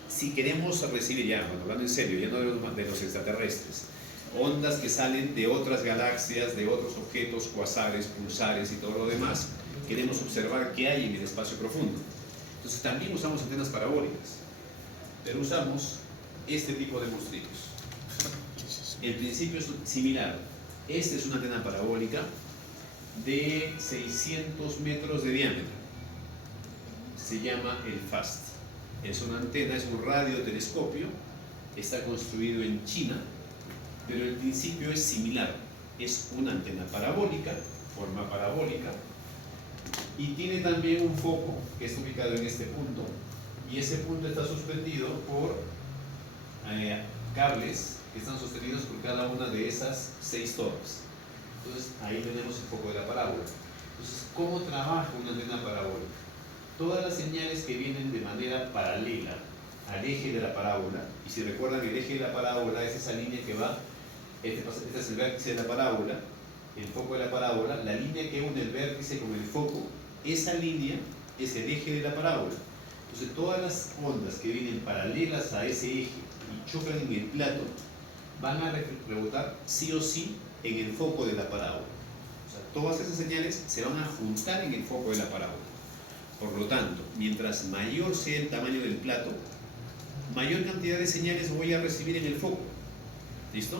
si queremos recibir ya, bueno, hablando en serio, ya no de los extraterrestres, ondas que salen de otras galaxias, de otros objetos, cuasares, pulsares y todo lo demás, queremos observar qué hay en el espacio profundo. Entonces también usamos antenas parabólicas, pero usamos este tipo de monstruitos. El principio es similar. Esta es una antena parabólica de 600 metros de diámetro. Se llama el FAST. Es una antena, es un radiotelescopio, está construido en China, pero el principio es similar. Es una antena parabólica, forma parabólica, y tiene también un foco que está ubicado en este punto, y ese punto está suspendido por cables que están sostenidos por cada una de esas 6 torres. Entonces ahí tenemos el foco de la parábola. Entonces, ¿cómo trabaja una antena parabólica? Todas las señales que vienen de manera paralela al eje de la parábola, y si recuerdan, el eje de la parábola es esa línea que va, este es el vértice de la parábola, el foco de la parábola, la línea que une el vértice con el foco, esa línea es el eje de la parábola. Entonces todas las ondas que vienen paralelas a ese eje y chocan en el plato, van a rebotar sí o sí en el foco de la parábola. O sea, todas esas señales se van a juntar en el foco de la parábola. Por lo tanto, mientras mayor sea el tamaño del plato, mayor cantidad de señales voy a recibir en el foco. ¿Listo?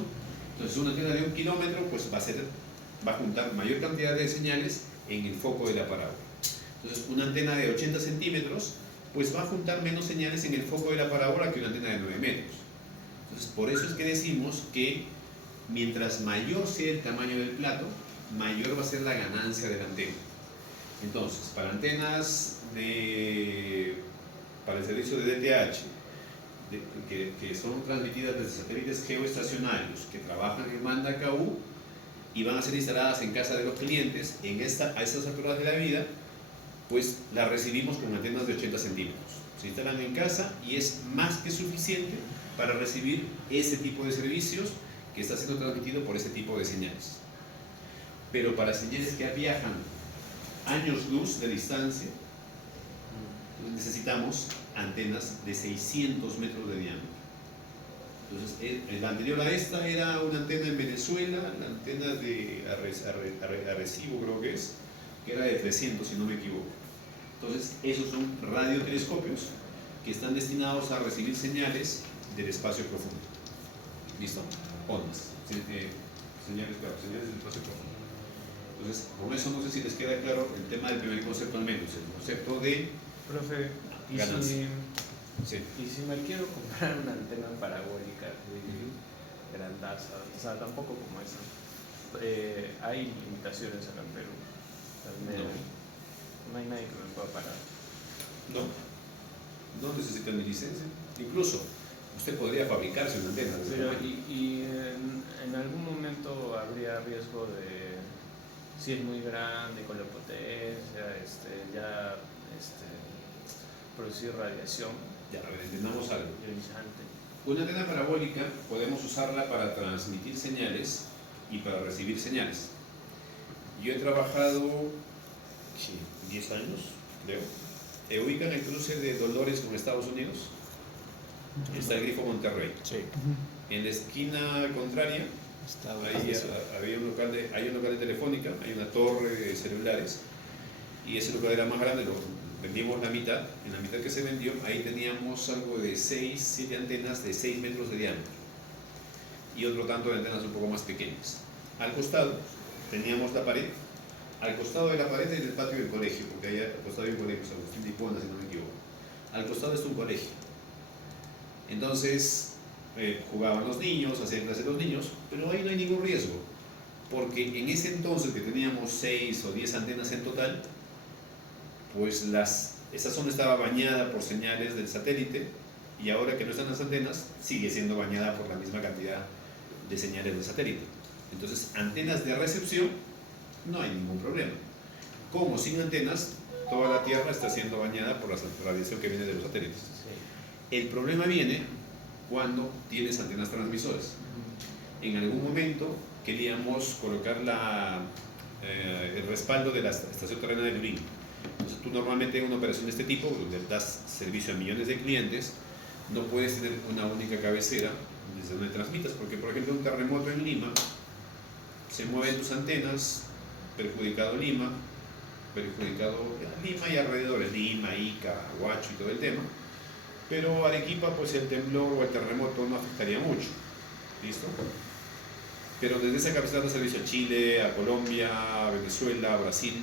Entonces una antena de 1 kilómetro pues va a juntar mayor cantidad de señales en el foco de la parábola. Entonces una antena de 80 centímetros pues va a juntar menos señales en el foco de la parábola que una antena de 9 metros. Entonces por eso es que decimos que mientras mayor sea el tamaño del plato, mayor va a ser la ganancia de la antena. Entonces, para antenas para el servicio de DTH, que son transmitidas desde satélites geoestacionarios que trabajan en banda KU y van a ser instaladas en casa de los clientes, a estas alturas de la vida, pues las recibimos con antenas de 80 centímetros. Se instalan en casa y es más que suficiente para recibir ese tipo de servicios que está siendo transmitido por ese tipo de señales. Pero para señales que viajan años luz de distancia, necesitamos antenas de 600 metros de diámetro. Entonces, la anterior a esta era una antena en Venezuela, la antena de Arecibo creo que era de 300 si no me equivoco. Entonces, esos son radiotelescopios que están destinados a recibir señales del espacio profundo. ¿Listo? Ondas. Señales del espacio profundo. Entonces, con eso no sé si les queda claro el tema del primer concepto al menos, el concepto de Profe, ganancia. Sí. y si me quiero comprar una antena parabólica grandaza, o sea, tampoco como esa, hay limitaciones acá en Perú. O sea, no hay nadie que me pueda parar. No. no necesitan ni licencia. Incluso, usted podría fabricarse una antena. Pero, en algún momento habría riesgo de, si es muy grande, con la potencia, producir radiación Ya, a ver, entendamos algo. ionizante. Una antena parabólica podemos usarla para transmitir señales y para recibir señales. Yo he trabajado 10 años, creo. ¿Ubican el cruce de Dolores con Estados Unidos? Está el Grifo Monterrey. Sí. En la esquina contraria ahí hay un local de telefónica, hay una torre de celulares y ese local era más grande, lo vendimos la mitad. En la mitad que se vendió, ahí teníamos algo de 7 antenas de 6 metros de diámetro y otro tanto de antenas un poco más pequeñas. Al costado teníamos la pared, al costado de la pared es el patio del colegio, porque ahí al costado hay un colegio, San Agustín de Hipona, si no me equivoco. Al costado está un colegio. Entonces jugaban los niños, hacían clase los niños, pero ahí no hay ningún riesgo, porque en ese entonces que teníamos 6 o 10 antenas en total, pues esa zona estaba bañada por señales del satélite y ahora que no están las antenas, sigue siendo bañada por la misma cantidad de señales del satélite. Entonces, antenas de recepción, no hay ningún problema. Como sin antenas, toda la Tierra está siendo bañada por la radiación que viene de los satélites. El problema viene cuando tienes antenas transmisoras. En algún momento queríamos colocar el respaldo de la estación terrena de Lurín. Entonces tú normalmente en una operación de este tipo, donde das servicio a millones de clientes, no puedes tener una única cabecera desde donde transmitas, porque por ejemplo un terremoto en Lima, se mueven tus antenas, perjudicado Lima y alrededores, Lima, Ica, Huacho y todo el tema. Pero Arequipa, pues el temblor o el terremoto no afectaría mucho. ¿Listo? Pero desde esa cabecera da servicio a Chile, a Colombia, a Venezuela, a Brasil.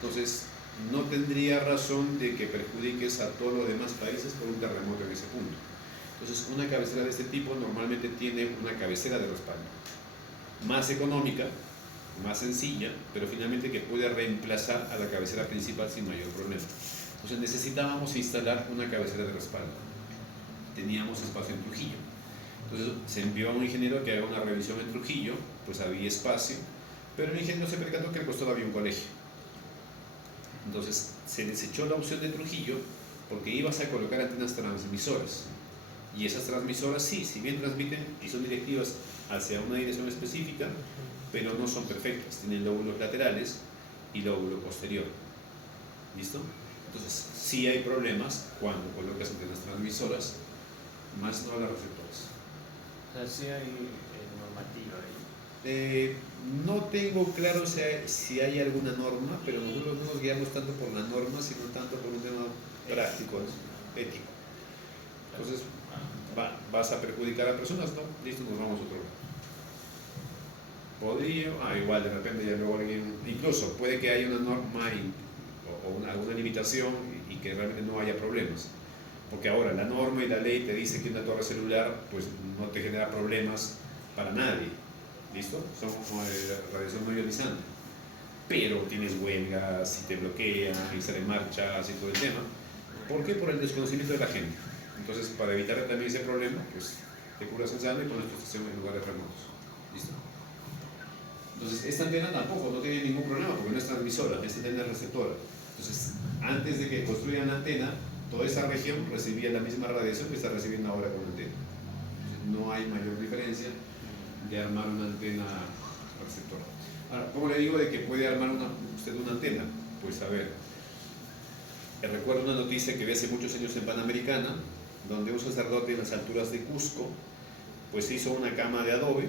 Entonces, no tendría razón de que perjudiques a todos los demás países por un terremoto en ese punto. Entonces, una cabecera de este tipo normalmente tiene una cabecera de respaldo. Más económica, más sencilla, pero finalmente que puede reemplazar a la cabecera principal sin mayor problema. Entonces necesitábamos instalar una cabecera de respaldo. Teníamos espacio en Trujillo. Entonces se envió a un ingeniero que haga una revisión en Trujillo, pues había espacio, pero el ingeniero se percató que al costado había un colegio. Entonces se desechó la opción de Trujillo porque ibas a colocar antenas transmisoras. Y esas transmisoras sí, si bien transmiten y son directivas hacia una dirección específica, pero no son perfectas. Tienen lóbulos laterales y lóbulo posterior. ¿Listo? Entonces, sí hay problemas cuando colocas antenas transmisoras, más no las receptoras. O sea, sí hay normativa ahí. No tengo claro si hay alguna norma, pero nosotros no nos guiamos tanto por la norma, sino tanto por un tema práctico, ético. Entonces, ¿vas a perjudicar a personas? No, listo, nos vamos a otro lado. Podría, igual de repente ya luego alguien, incluso puede que haya una norma o alguna limitación y que realmente no haya problemas. Porque ahora la norma y la ley te dice que una torre celular pues no te genera problemas para nadie. ¿Listo? Son radiación no ionizante. Pero tienes huelgas y te bloquean y salen marchas y todo el tema. ¿Por qué? Por el desconocimiento de la gente. Entonces, para evitar también ese problema, pues te curas en sala y pones tu estación en lugares remotos. ¿Listo? Entonces, esta antena tampoco no tiene ningún problema porque no es transmisora, esta antena es receptora. Entonces, antes de que construyan la antena, toda esa región recibía la misma radiación que está recibiendo ahora con la antena. Entonces, no hay mayor diferencia de armar una antena receptora. Ahora, ¿cómo le digo de que puede armar usted una antena? Pues a ver, recuerdo una noticia que vi hace muchos años en Panamericana, donde un sacerdote en las alturas de Cusco, pues hizo una cama de adobe,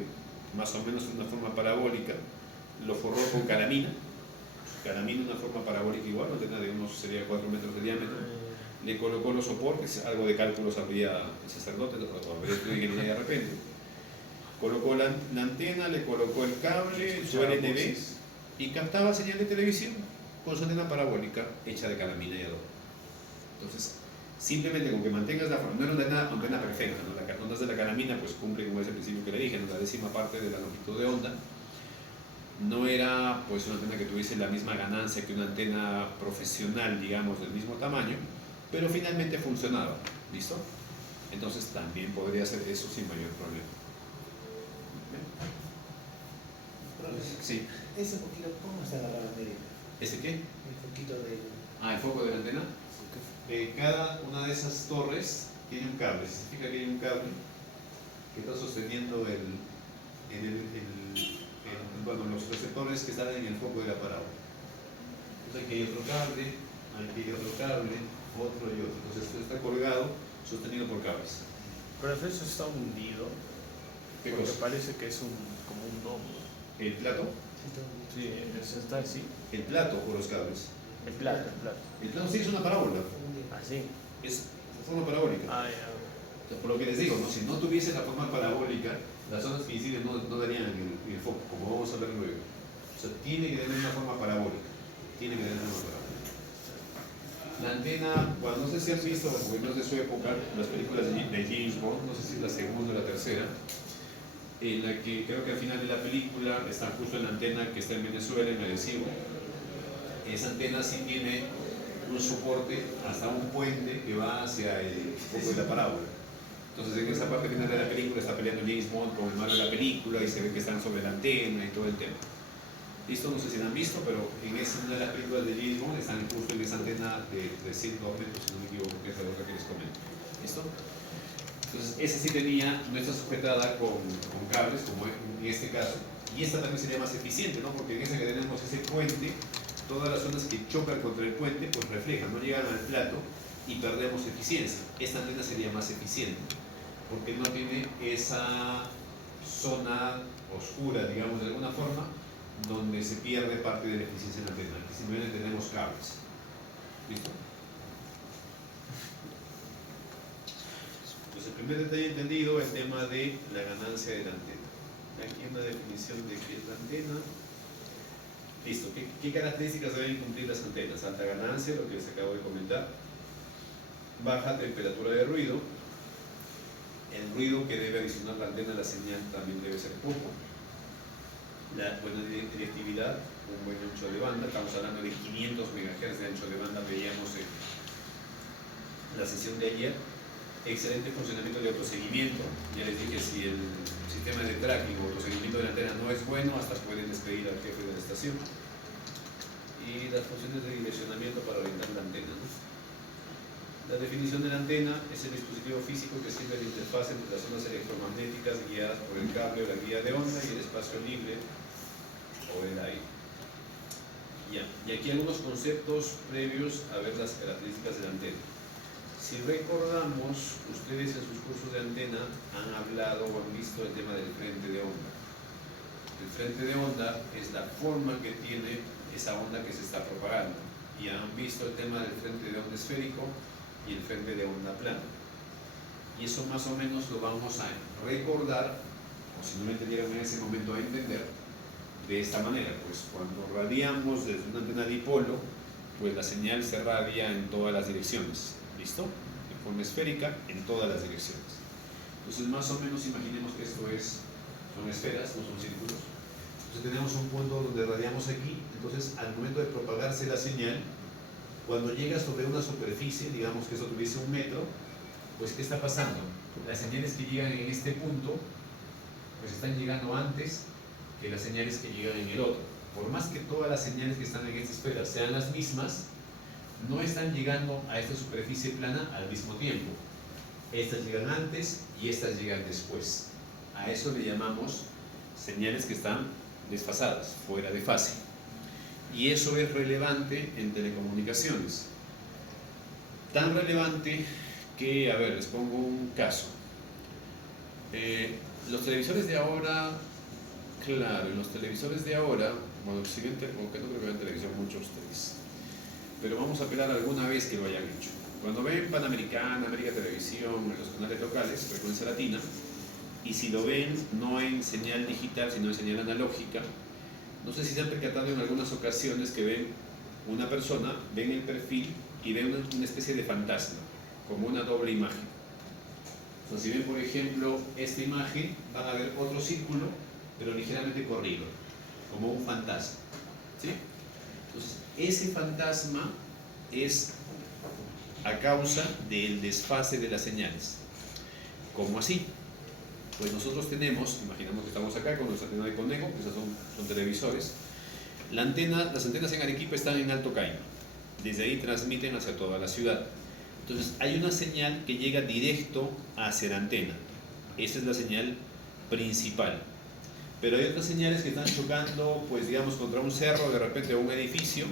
más o menos en una forma parabólica, lo forró con calamina, una forma parabólica igual, una antena de unos sería 4 metros de diámetro, le colocó los soportes, algo de cálculos habría el sacerdote, o habría estudiado ingeniería de repente, colocó la antena, le colocó el cable, su LNB y captaba señal de televisión con su antena parabólica hecha de calamina y adobe. Entonces, simplemente con que mantengas la forma, no era una antena perfecta, ¿no? Las ondas de la calamina pues cumple con ese principio que le dije, ¿no? La 10ª parte de la longitud de onda. No era pues una antena que tuviese la misma ganancia que una antena profesional, digamos, del mismo tamaño, pero finalmente funcionaba, ¿listo? Entonces también podría hacer eso sin mayor problema. Sí. Ese poquito, ¿cómo está la bandera? ¿Ese qué? El foquito del... Ah, el foco de la antena. Cada una de esas torres tiene un cable. Se significa que hay un cable que está sosteniendo bueno, los receptores que están en el foco de la parábola. Entonces aquí hay otro cable, aquí hay otro cable, otro y otro. Entonces esto está colgado, sostenido por cables. Pero eso está hundido, ¿Qué porque cosa? parece que es como un domo. ¿El plato? Sí, eso está así. ¿El plato o los cables? El plato, el plato. El plato sí es una parábola, Así. es forma parabólica. Ah, ya. Por lo que les digo, ¿no? Si no tuviese la forma parabólica, las zonas que inciden no darían el foco, como vamos a ver luego. O sea, tiene que tener una forma parabólica. Tiene que tener una forma parabólica. La antena, bueno, no sé si han visto, porque no es de su época, las películas de James Bond, no sé si es la segunda o la tercera, en la que creo que al final de la película está justo en la antena que está en Venezuela, en Arecibo. Esa antena sí tiene un soporte hasta un puente que va hacia el foco de la parábola. Entonces en esa parte final de la película está peleando James Bond con el malo de la película y se ve que están sobre la antena y todo el tema. Esto no sé si lo han visto, pero en una de las películas de James Bond están justo en esa antena de 102 metros, si no me equivoco, que es la otra que les comento. ¿Listo? Entonces esa sí no está sujetada con cables, como en este caso, y esta también sería más eficiente, ¿no? Porque en esa que tenemos ese puente, todas las zonas que chocan contra el puente pues reflejan, no llegan al plato y perdemos eficiencia. Esta antena sería más eficiente porque no tiene esa zona oscura, digamos de alguna forma, donde se pierde parte de la eficiencia en la antena. Aquí simplemente tenemos cables. ¿Listo? Entonces el primer detalle entendido, el tema de la ganancia de la antena. Aquí una definición de qué es la antena. Listo, ¿qué características deben cumplir las antenas? Alta ganancia, lo que les acabo de comentar. Baja temperatura de ruido. El ruido que debe adicionar la antena a la señal también debe ser poco. La buena directividad, un buen ancho de banda. Estamos hablando de 500 MHz de ancho de banda, veíamos en la sesión de ayer. Excelente funcionamiento de autoseguimiento. Ya les dije, si el sistema de tracking o autoseguimiento de la antena no es bueno, hasta pueden despedir al jefe de la estación. Y las funciones de direccionamiento para orientar la antena, ¿no? La definición de la antena es el dispositivo físico que sirve de interfaz entre las ondas electromagnéticas guiadas por el cable o la guía de onda y el espacio libre o el aire. Ya. Y aquí algunos conceptos previos a ver las características de la antena. Si recordamos, ustedes en sus cursos de antena han hablado o han visto el tema del frente de onda. El frente de onda es la forma que tiene esa onda que se está propagando. Y han visto el tema del frente de onda esférico y el frente de onda plana. Y eso más o menos lo vamos a recordar, o si no lo entendieron en ese momento a entender, de esta manera. Pues cuando radiamos desde una antena dipolo, pues la señal se radia en todas las direcciones. ¿Listo? De forma esférica en todas las direcciones. Entonces más o menos imaginemos que esto son esferas, no son círculos. Entonces tenemos un punto donde radiamos aquí. Entonces al momento de propagarse la señal, cuando llega sobre una superficie, digamos que eso tuviese 1 metro, pues ¿qué está pasando? Las señales que llegan en este punto pues están llegando antes que las señales que llegan en el otro. Por más que todas las señales que están en esta esfera sean las mismas, no están llegando a esta superficie plana al mismo tiempo. Estas llegan antes y estas llegan después. A eso le llamamos señales que están desfasadas, fuera de fase. Y eso es relevante en telecomunicaciones. Tan relevante que, a ver, les pongo un caso. Los televisores de ahora, claro, en los televisores de ahora, bueno, si ven, aunque no creo que vean televisión muchos ustedes, pero vamos a apelar alguna vez que lo hayan hecho. Cuando ven Panamericana, América Televisión, en los canales locales, frecuencia latina, y si lo ven no en señal digital, sino en señal analógica, no sé si se han percatado en algunas ocasiones que ven una persona, ven el perfil y ven una especie de fantasma, como una doble imagen. Entonces, si ven, por ejemplo, esta imagen, van a ver otro círculo, pero ligeramente corrido, como un fantasma. ¿Sí? Entonces, ese fantasma es a causa del desfase de las señales. ¿Cómo así? Pues nosotros tenemos, imaginamos que estamos acá con nuestra antena de conejo, que esas son televisores. Las antenas en Arequipa están en Alto Caima. Desde ahí transmiten hacia toda la ciudad. Entonces hay una señal que llega directo hacia la antena. Esa es la señal principal. Pero hay otras señales que están chocando, pues digamos, contra un cerro, de repente, o un edificio,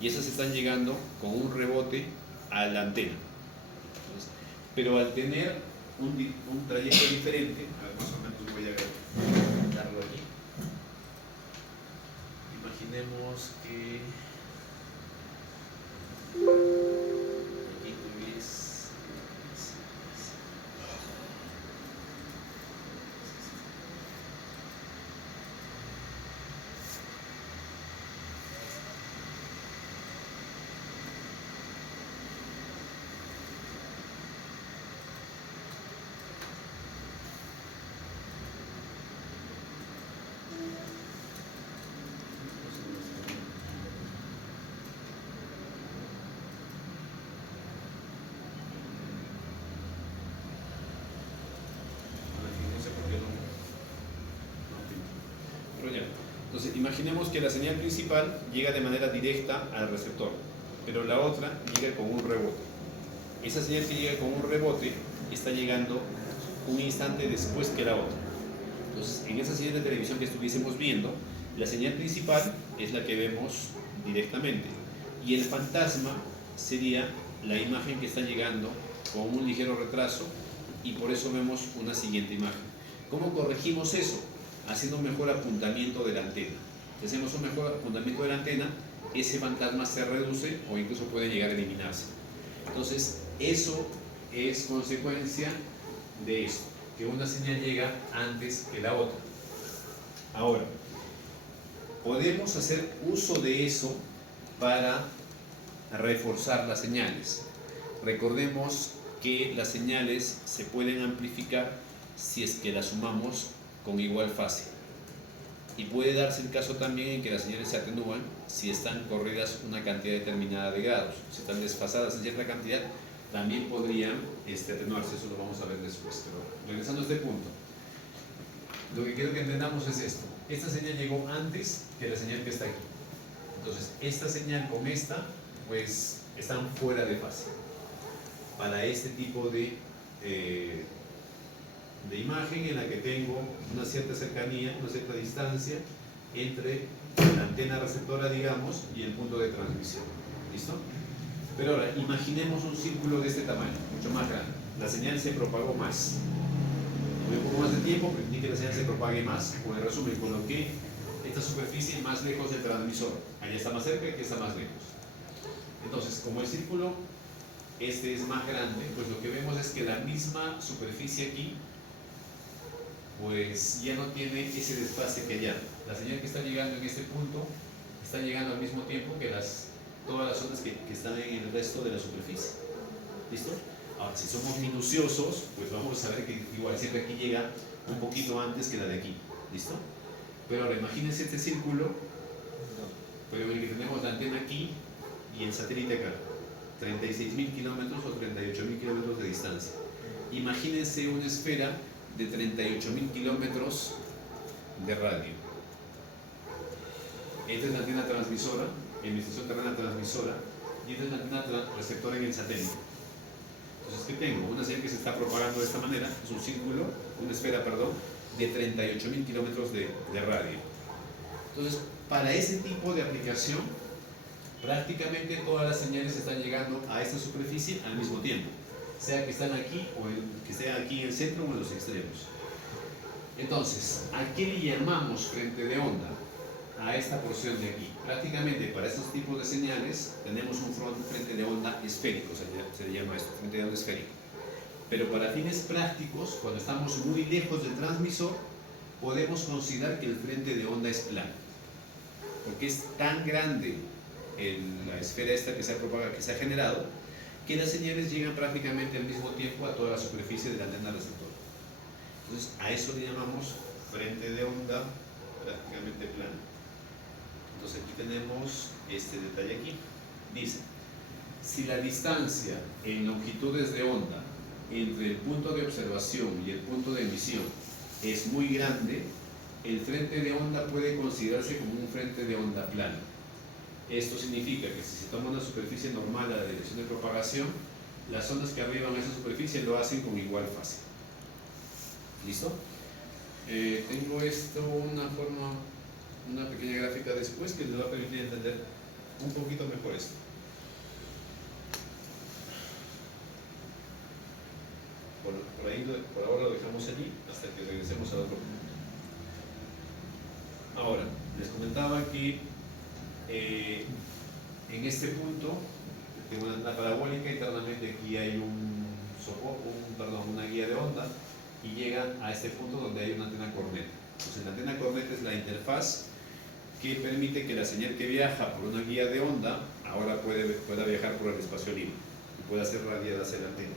y esas están llegando con un rebote a la antena. Entonces, pero al tener un trayecto diferente, a ver, más o menos voy a darlo aquí. Imaginemos que aquí tuviese Entonces, imaginemos que la señal principal llega de manera directa al receptor, pero la otra llega con un rebote. Esa señal que llega con un rebote está llegando un instante después que la otra. Entonces, en esa señal de televisión que estuviésemos viendo, la señal principal es la que vemos directamente y el fantasma sería la imagen que está llegando con un ligero retraso y por eso vemos una siguiente imagen. ¿Cómo corregimos eso? Haciendo un mejor apuntamiento de la antena. Si hacemos un mejor apuntamiento de la antena, ese fantasma se reduce o incluso puede llegar a eliminarse. Entonces, eso es consecuencia de esto, que una señal llega antes que la otra. Ahora, podemos hacer uso de eso para reforzar las señales. Recordemos que las señales se pueden amplificar si es que las sumamos con igual fase. Y puede darse el caso también en que las señales se atenúan si están corridas una cantidad determinada de grados. Si están desfasadas en cierta cantidad, también podrían atenuarse. Eso lo vamos a ver después. Pero regresando a este punto, lo que quiero que entendamos es esto. Esta señal llegó antes que la señal que está aquí. Entonces, esta señal con esta, pues, están fuera de fase. Para este tipo de imagen en la que tengo una cierta cercanía, una cierta distancia entre la antena receptora, digamos, y el punto de transmisión. ¿Listo? Pero ahora, imaginemos un círculo de este tamaño, mucho más grande. La señal se propagó más. Tuve un poco más de tiempo, permití que la señal se propague más, o en resumen, coloqué esta superficie más lejos del transmisor. Allá está más cerca y aquí está más lejos. Entonces, como el círculo este es más grande, pues lo que vemos es que la misma superficie aquí pues ya no tiene ese desfase que allá. La señal que está llegando en este punto está llegando al mismo tiempo que todas las ondas que están en el resto de la superficie. ¿Listo? Ahora, si somos minuciosos, pues vamos a ver que igual siempre aquí llega un poquito antes que la de aquí. ¿Listo? Pero ahora imagínense este círculo, pero en el que tenemos la antena aquí y el satélite acá. 36.000 kilómetros o 38.000 kilómetros de distancia. Imagínense una esfera de 38.000 kilómetros de radio. Esta es la antena transmisora, en mi estación terrena transmisora, y esta es la antena receptora en el satélite. Entonces, ¿qué tengo? Una señal que se está propagando de esta manera, es un círculo, una esfera, perdón, de 38.000 kilómetros de radio. Entonces, para ese tipo de aplicación, prácticamente todas las señales están llegando a esta superficie al mismo tiempo, sea que están aquí o que estén aquí en el centro o en los extremos. Entonces, ¿a qué le llamamos frente de onda? A esta porción de aquí. Prácticamente para estos tipos de señales tenemos un frente de onda esférico, se le llama esto, frente de onda esférico. Pero para fines prácticos, cuando estamos muy lejos del transmisor, podemos considerar que el frente de onda es plano, porque es tan grande la esfera esta que se ha generado, que las señales llegan prácticamente al mismo tiempo a toda la superficie de la antena receptora. Entonces, a eso le llamamos frente de onda prácticamente plano. Entonces, aquí tenemos este detalle aquí. Dice, Si la distancia en longitudes de onda entre el punto de observación y el punto de emisión es muy grande, el frente de onda puede considerarse como un frente de onda plano. Esto significa que si se toma una superficie normal a la dirección de propagación, las ondas que arriban a esa superficie lo hacen con igual fase. ¿Listo? Tengo esto, una pequeña gráfica después que les va a permitir entender un poquito mejor esto. Por ahora lo dejamos allí hasta que regresemos al otro punto. Ahora, les comentaba que en este punto tengo una antena parabólica, internamente aquí hay una guía de onda y llegan a este punto donde hay una antena corneta. Entonces la antena corneta es la interfaz que permite que la señal que viaja por una guía de onda ahora pueda viajar por el espacio libre y pueda ser radiada hacia la antena.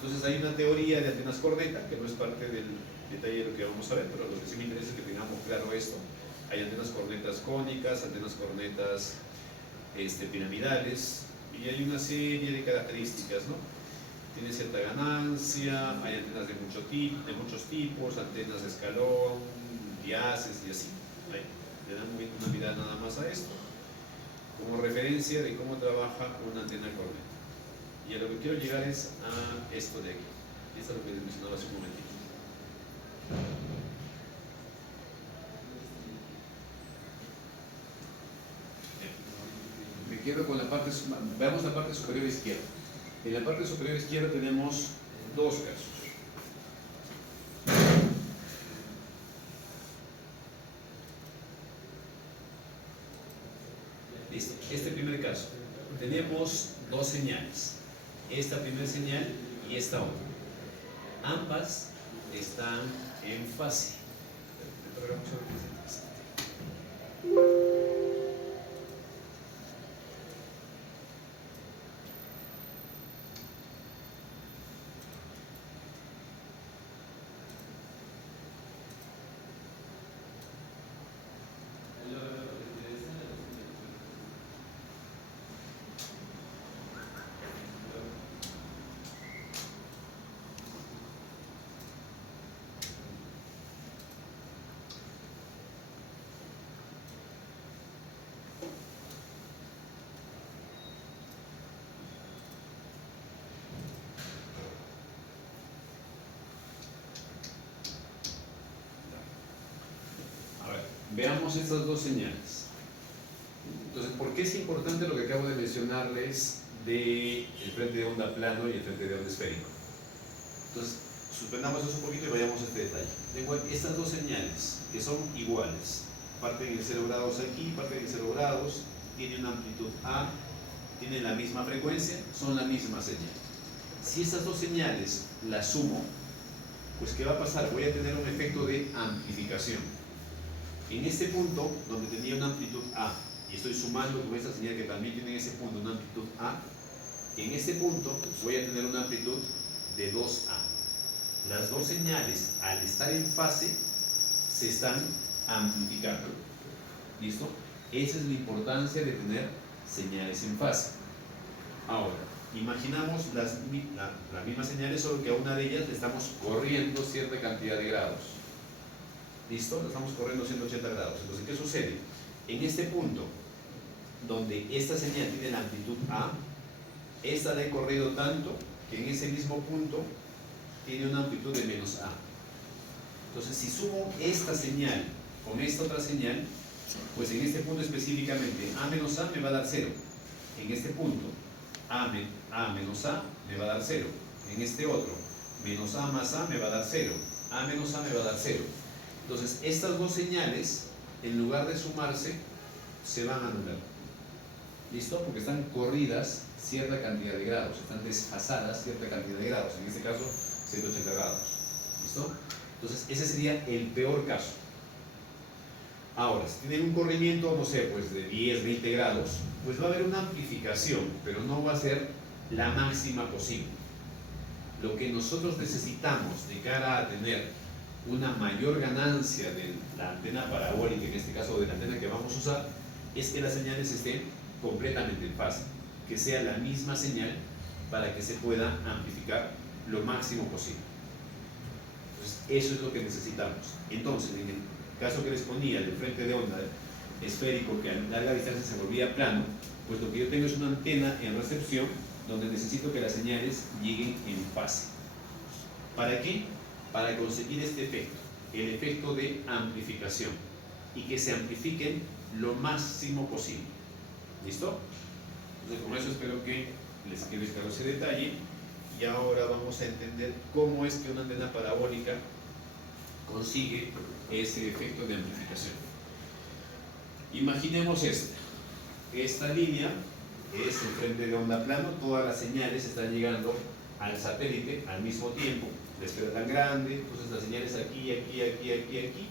Entonces hay una teoría de antenas corneta que no es parte del detalle de lo que vamos a ver, pero lo que sí me interesa es que tengamos claro esto. Hay antenas cornetas cónicas, antenas cornetas piramidales, y hay una serie de características, ¿no? Tiene cierta ganancia, hay antenas de muchos tipos, antenas de escalón, diácesis y así. Ahí, le dan una mirada nada más a esto, como referencia de cómo trabaja una antena corneta. Y a lo que quiero llegar es a esto de aquí. Y esto es lo que les mencionaba hace un momentito. Me quedo con la parte, veamos la parte superior izquierda. En la parte superior izquierda tenemos dos casos. Listo. Este primer caso. Tenemos dos señales. Esta primera señal y esta otra. Ambas están en fase. Veamos estas dos señales. Entonces, ¿por qué es importante lo que acabo de mencionarles del frente de onda plano y el frente de onda esférico? Entonces, suspendamos eso un poquito y vayamos a este detalle. Tengo estas dos señales que son iguales. Parten en 0 grados aquí, parten en 0 grados, tienen una amplitud A, tienen la misma frecuencia, son la misma señal. Si estas dos señales las sumo, pues ¿qué va a pasar? Voy a tener un efecto de amplificación. En este punto, donde tenía una amplitud A, y estoy sumando con esta señal que también tiene en ese punto una amplitud A, en este punto voy a tener una amplitud de 2A. Las dos señales, al estar en fase, se están amplificando. ¿Listo? Esa es la importancia de tener señales en fase. Ahora, imaginamos las mismas señales, solo que a una de ellas le estamos corriendo cierta cantidad de grados. ¿Listo? Lo estamos corriendo 180 grados. Entonces, ¿qué sucede? En este punto, donde esta señal tiene la amplitud A, esta la he corrido tanto que en ese mismo punto tiene una amplitud de menos A. Entonces, si sumo esta señal con esta otra señal, pues en este punto específicamente A menos A me va a dar 0. En este punto, A menos A me va a dar 0. En este otro, menos A más A me va a dar 0. A menos A me va a dar 0. Entonces, estas dos señales, en lugar de sumarse, se van a anular. ¿Listo? Porque están corridas cierta cantidad de grados, están desfasadas cierta cantidad de grados, en este caso 180 grados. ¿Listo? Entonces, ese sería el peor caso. Ahora, si tienen un corrimiento, no sé, pues de 10, 20 grados, pues va a haber una amplificación, pero no va a ser la máxima posible. Lo que nosotros necesitamos de cara a tener una mayor ganancia de la antena parabólica, en este caso de la antena que vamos a usar, es que las señales estén completamente en fase. que sea la misma señal para que se pueda amplificar lo máximo posible. Entonces, eso es lo que necesitamos. Entonces, en el caso que les ponía del frente de onda esférico que a larga distancia se volvía plano, pues lo que yo tengo es una antena en recepción donde necesito que las señales lleguen en fase. ¿Para qué? Para conseguir este efecto, el efecto de amplificación, y que se amplifiquen lo máximo posible. ¿Listo? Entonces, con eso espero que les quede claro ese detalle. Y ahora vamos a entender cómo es que una antena parabólica consigue ese efecto de amplificación. Imaginemos esta línea es el frente de onda plano, todas las señales están llegando al satélite al mismo tiempo, la esfera tan grande, entonces las señales aquí, aquí, aquí, aquí, aquí,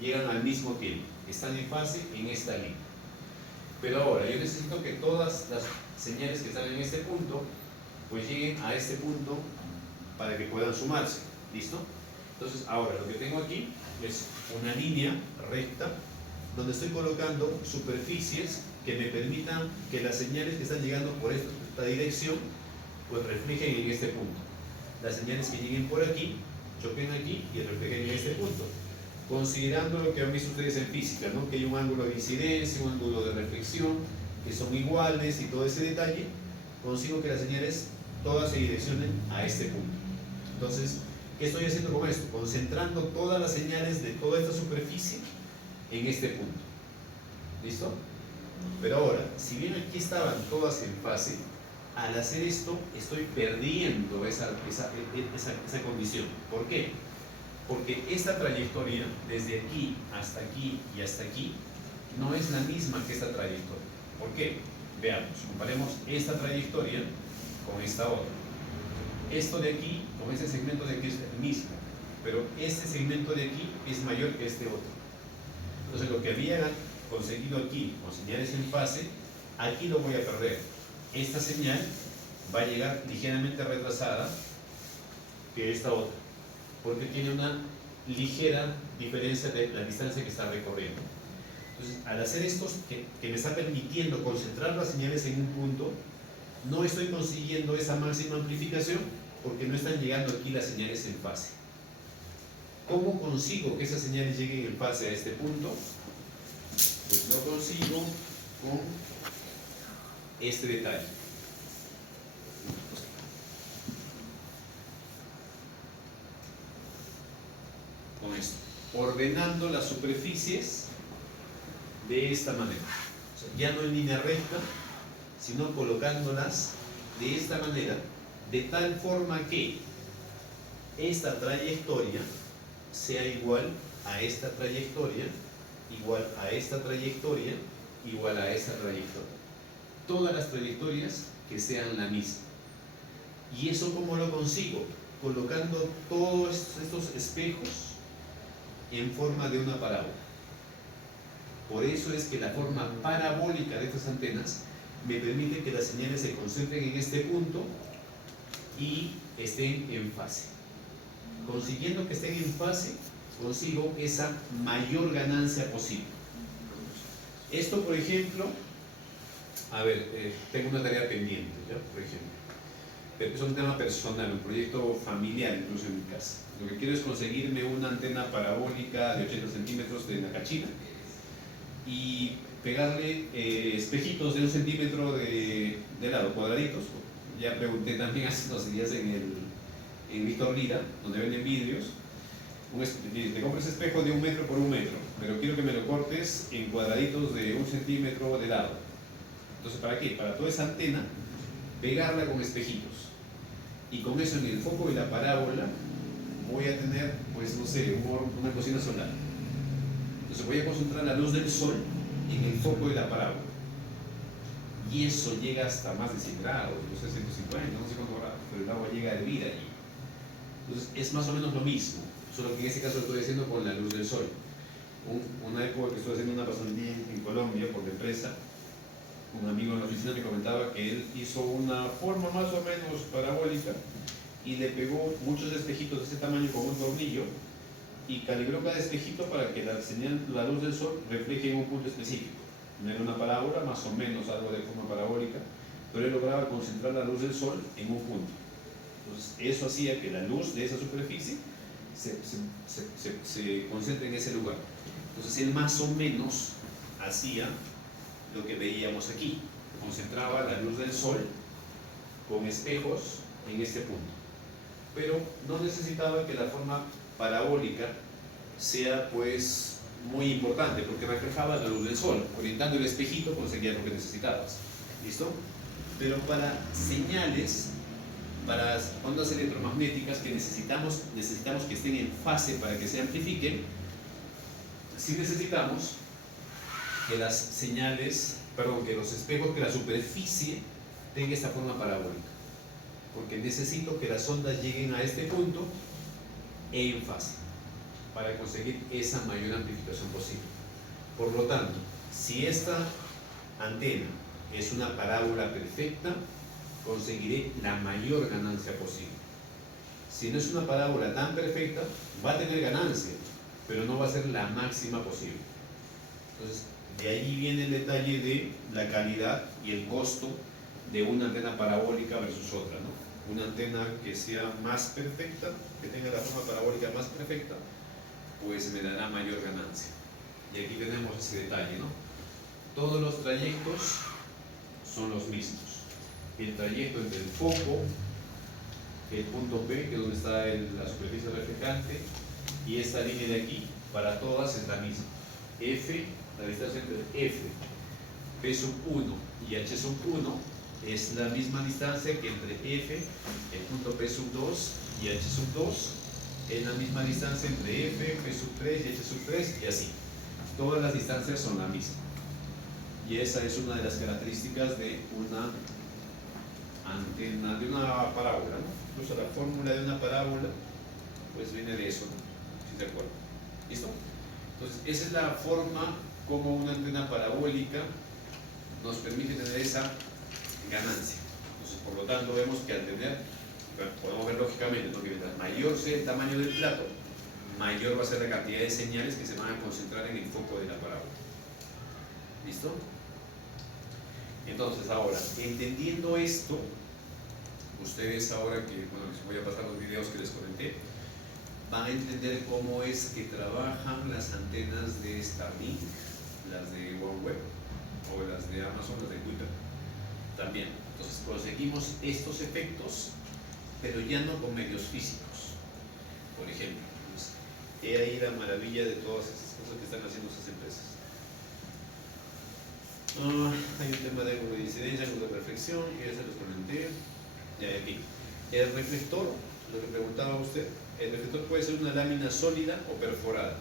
llegan al mismo tiempo, están en fase en esta línea. Pero ahora yo necesito que todas las señales que están en este punto, pues lleguen a este punto para que puedan sumarse, ¿listo? Entonces ahora lo que tengo aquí es una línea recta donde estoy colocando superficies que me permitan que las señales que están llegando por esta dirección pues reflejen en este punto. Las señales que lleguen por aquí, choquen aquí y reflejen en este punto. Considerando lo que han visto ustedes en física, ¿no? Que hay un ángulo de incidencia, un ángulo de reflexión, que son iguales y todo ese detalle, consigo que las señales todas se direccionen a este punto. Entonces, ¿qué estoy haciendo con esto? Concentrando todas las señales de toda esta superficie en este punto. ¿Listo? Pero ahora, si bien aquí estaban todas en fase, al hacer esto estoy perdiendo esa condición. ¿Por qué? Porque esta trayectoria, desde aquí y hasta aquí, no es la misma que esta trayectoria. ¿Por qué? Veamos, comparemos esta trayectoria con esta otra. Esto de aquí, con este segmento de aquí es el mismo, pero este segmento de aquí es mayor que este otro. Entonces lo que había conseguido aquí con señales en fase, aquí lo voy a perder. Esta señal va a llegar ligeramente retrasada que esta otra, porque tiene una ligera diferencia de la distancia que está recorriendo. Entonces, al hacer esto, que me está permitiendo concentrar las señales en un punto, no estoy consiguiendo esa máxima amplificación porque no están llegando aquí las señales en fase. ¿Cómo consigo que esas señales lleguen en fase a este punto? Pues lo consigo con este detalle. Con esto. Ordenando las superficies de esta manera. O sea, ya no en línea recta, sino colocándolas de esta manera, de tal forma que esta trayectoria sea igual a esta trayectoria, igual a esta trayectoria, igual a esta trayectoria. Todas las trayectorias que sean la misma. ¿Y eso cómo lo consigo? Colocando todos estos espejos en forma de una parábola. Por eso es que la forma parabólica de estas antenas me permite que las señales se concentren en este punto y estén en fase. Consiguiendo que estén en fase, consigo esa mayor ganancia posible. Esto, por ejemplo, a ver, tengo una tarea pendiente, ¿ya? Por ejemplo, pero es un tema personal, un proyecto familiar, incluso en mi casa. Lo que quiero es conseguirme una antena parabólica de 80 centímetros de Nakachina y pegarle espejitos de 1 centímetro de lado, cuadraditos. Ya pregunté también hace unos días en Víctor Lira, donde venden vidrios. Te compras espejo de 1 metro por 1 metro, pero quiero que me lo cortes en cuadraditos de 1 centímetro de lado. Entonces, ¿para qué? Para toda esa antena, pegarla con espejitos. Y con eso en el foco de la parábola voy a tener, pues no sé, una cocina solar. Entonces voy a concentrar la luz del sol en el foco de la parábola. Y eso llega hasta más de 100 grados, no sé, 150, no sé cuántos grados, pero el agua llega a hervir allí. Entonces es más o menos lo mismo, solo que en este caso lo estoy haciendo con la luz del sol. Una época que estoy haciendo una pasantía en Colombia por la empresa, un amigo en la oficina me comentaba que él hizo una forma más o menos parabólica y le pegó muchos espejitos de ese tamaño con un tornillo y calibró cada espejito para que la señal, la luz del sol refleje en un punto específico. No era una parábola, más o menos algo de forma parabólica, pero él lograba concentrar la luz del sol en un punto. Entonces, eso hacía que la luz de esa superficie se concentre en ese lugar. Entonces, él más o menos hacía lo que veíamos aquí. Concentraba la luz del sol con espejos en este punto. Pero no necesitaba que la forma parabólica sea pues muy importante, porque reflejaba la luz del sol. Orientando el espejito conseguías lo que necesitabas. ¿Listo? Pero para señales, para ondas electromagnéticas que necesitamos que estén en fase para que se amplifiquen, sí necesitamos que las señales, que los espejos, que la superficie tenga esta forma parabólica. Porque necesito que las ondas lleguen a este punto en fase para conseguir esa mayor amplificación posible. Por lo tanto, si esta antena es una parábola perfecta, conseguiré la mayor ganancia posible. Si no es una parábola tan perfecta, va a tener ganancia, pero no va a ser la máxima posible. Entonces, de allí viene el detalle de la calidad y el costo de una antena parabólica versus otra, ¿no? Una antena que sea más perfecta, que tenga la forma parabólica más perfecta, pues me dará mayor ganancia. Y aquí tenemos ese detalle, ¿no? Todos los trayectos son los mismos. El trayecto entre el foco, el punto P, que es donde está la superficie reflejante, y esta línea de aquí, para todas es la misma. F, la distancia entre F, P sub 1 y H sub 1 es la misma distancia que entre F, el punto P sub 2 y H sub 2, es la misma distancia entre F, P sub 3 y H sub 3, y así. Todas las distancias son la misma. Y esa es una de las características de una antena, de una parábola, ¿no? Incluso la fórmula de una parábola, pues viene de eso, ¿no? ¿Sí de acuerdo? ¿Listo? Entonces, esa es la forma como una antena parabólica nos permite tener esa ganancia. Entonces, por lo tanto, vemos que al tener, podemos ver lógicamente, ¿no?, que mientras mayor sea el tamaño del plato, mayor va a ser la cantidad de señales que se van a concentrar en el foco de la parábola. ¿Listo? Entonces, ahora, entendiendo esto, ustedes ahora que, bueno, les voy a pasar los videos que les comenté, van a entender cómo es que trabajan las antenas de Starlink, las de OneWeb o las de Amazon, las de Twitter también. Entonces conseguimos estos efectos, pero ya no con medios físicos. Por ejemplo, pues, he ahí la maravilla de todas esas cosas que están haciendo esas empresas. Hay un tema de ángulo de incidencia, ángulo de reflexión, que ya se los comenté. Ya aquí. El reflector, lo que preguntaba usted, el reflector puede ser una lámina sólida o perforada.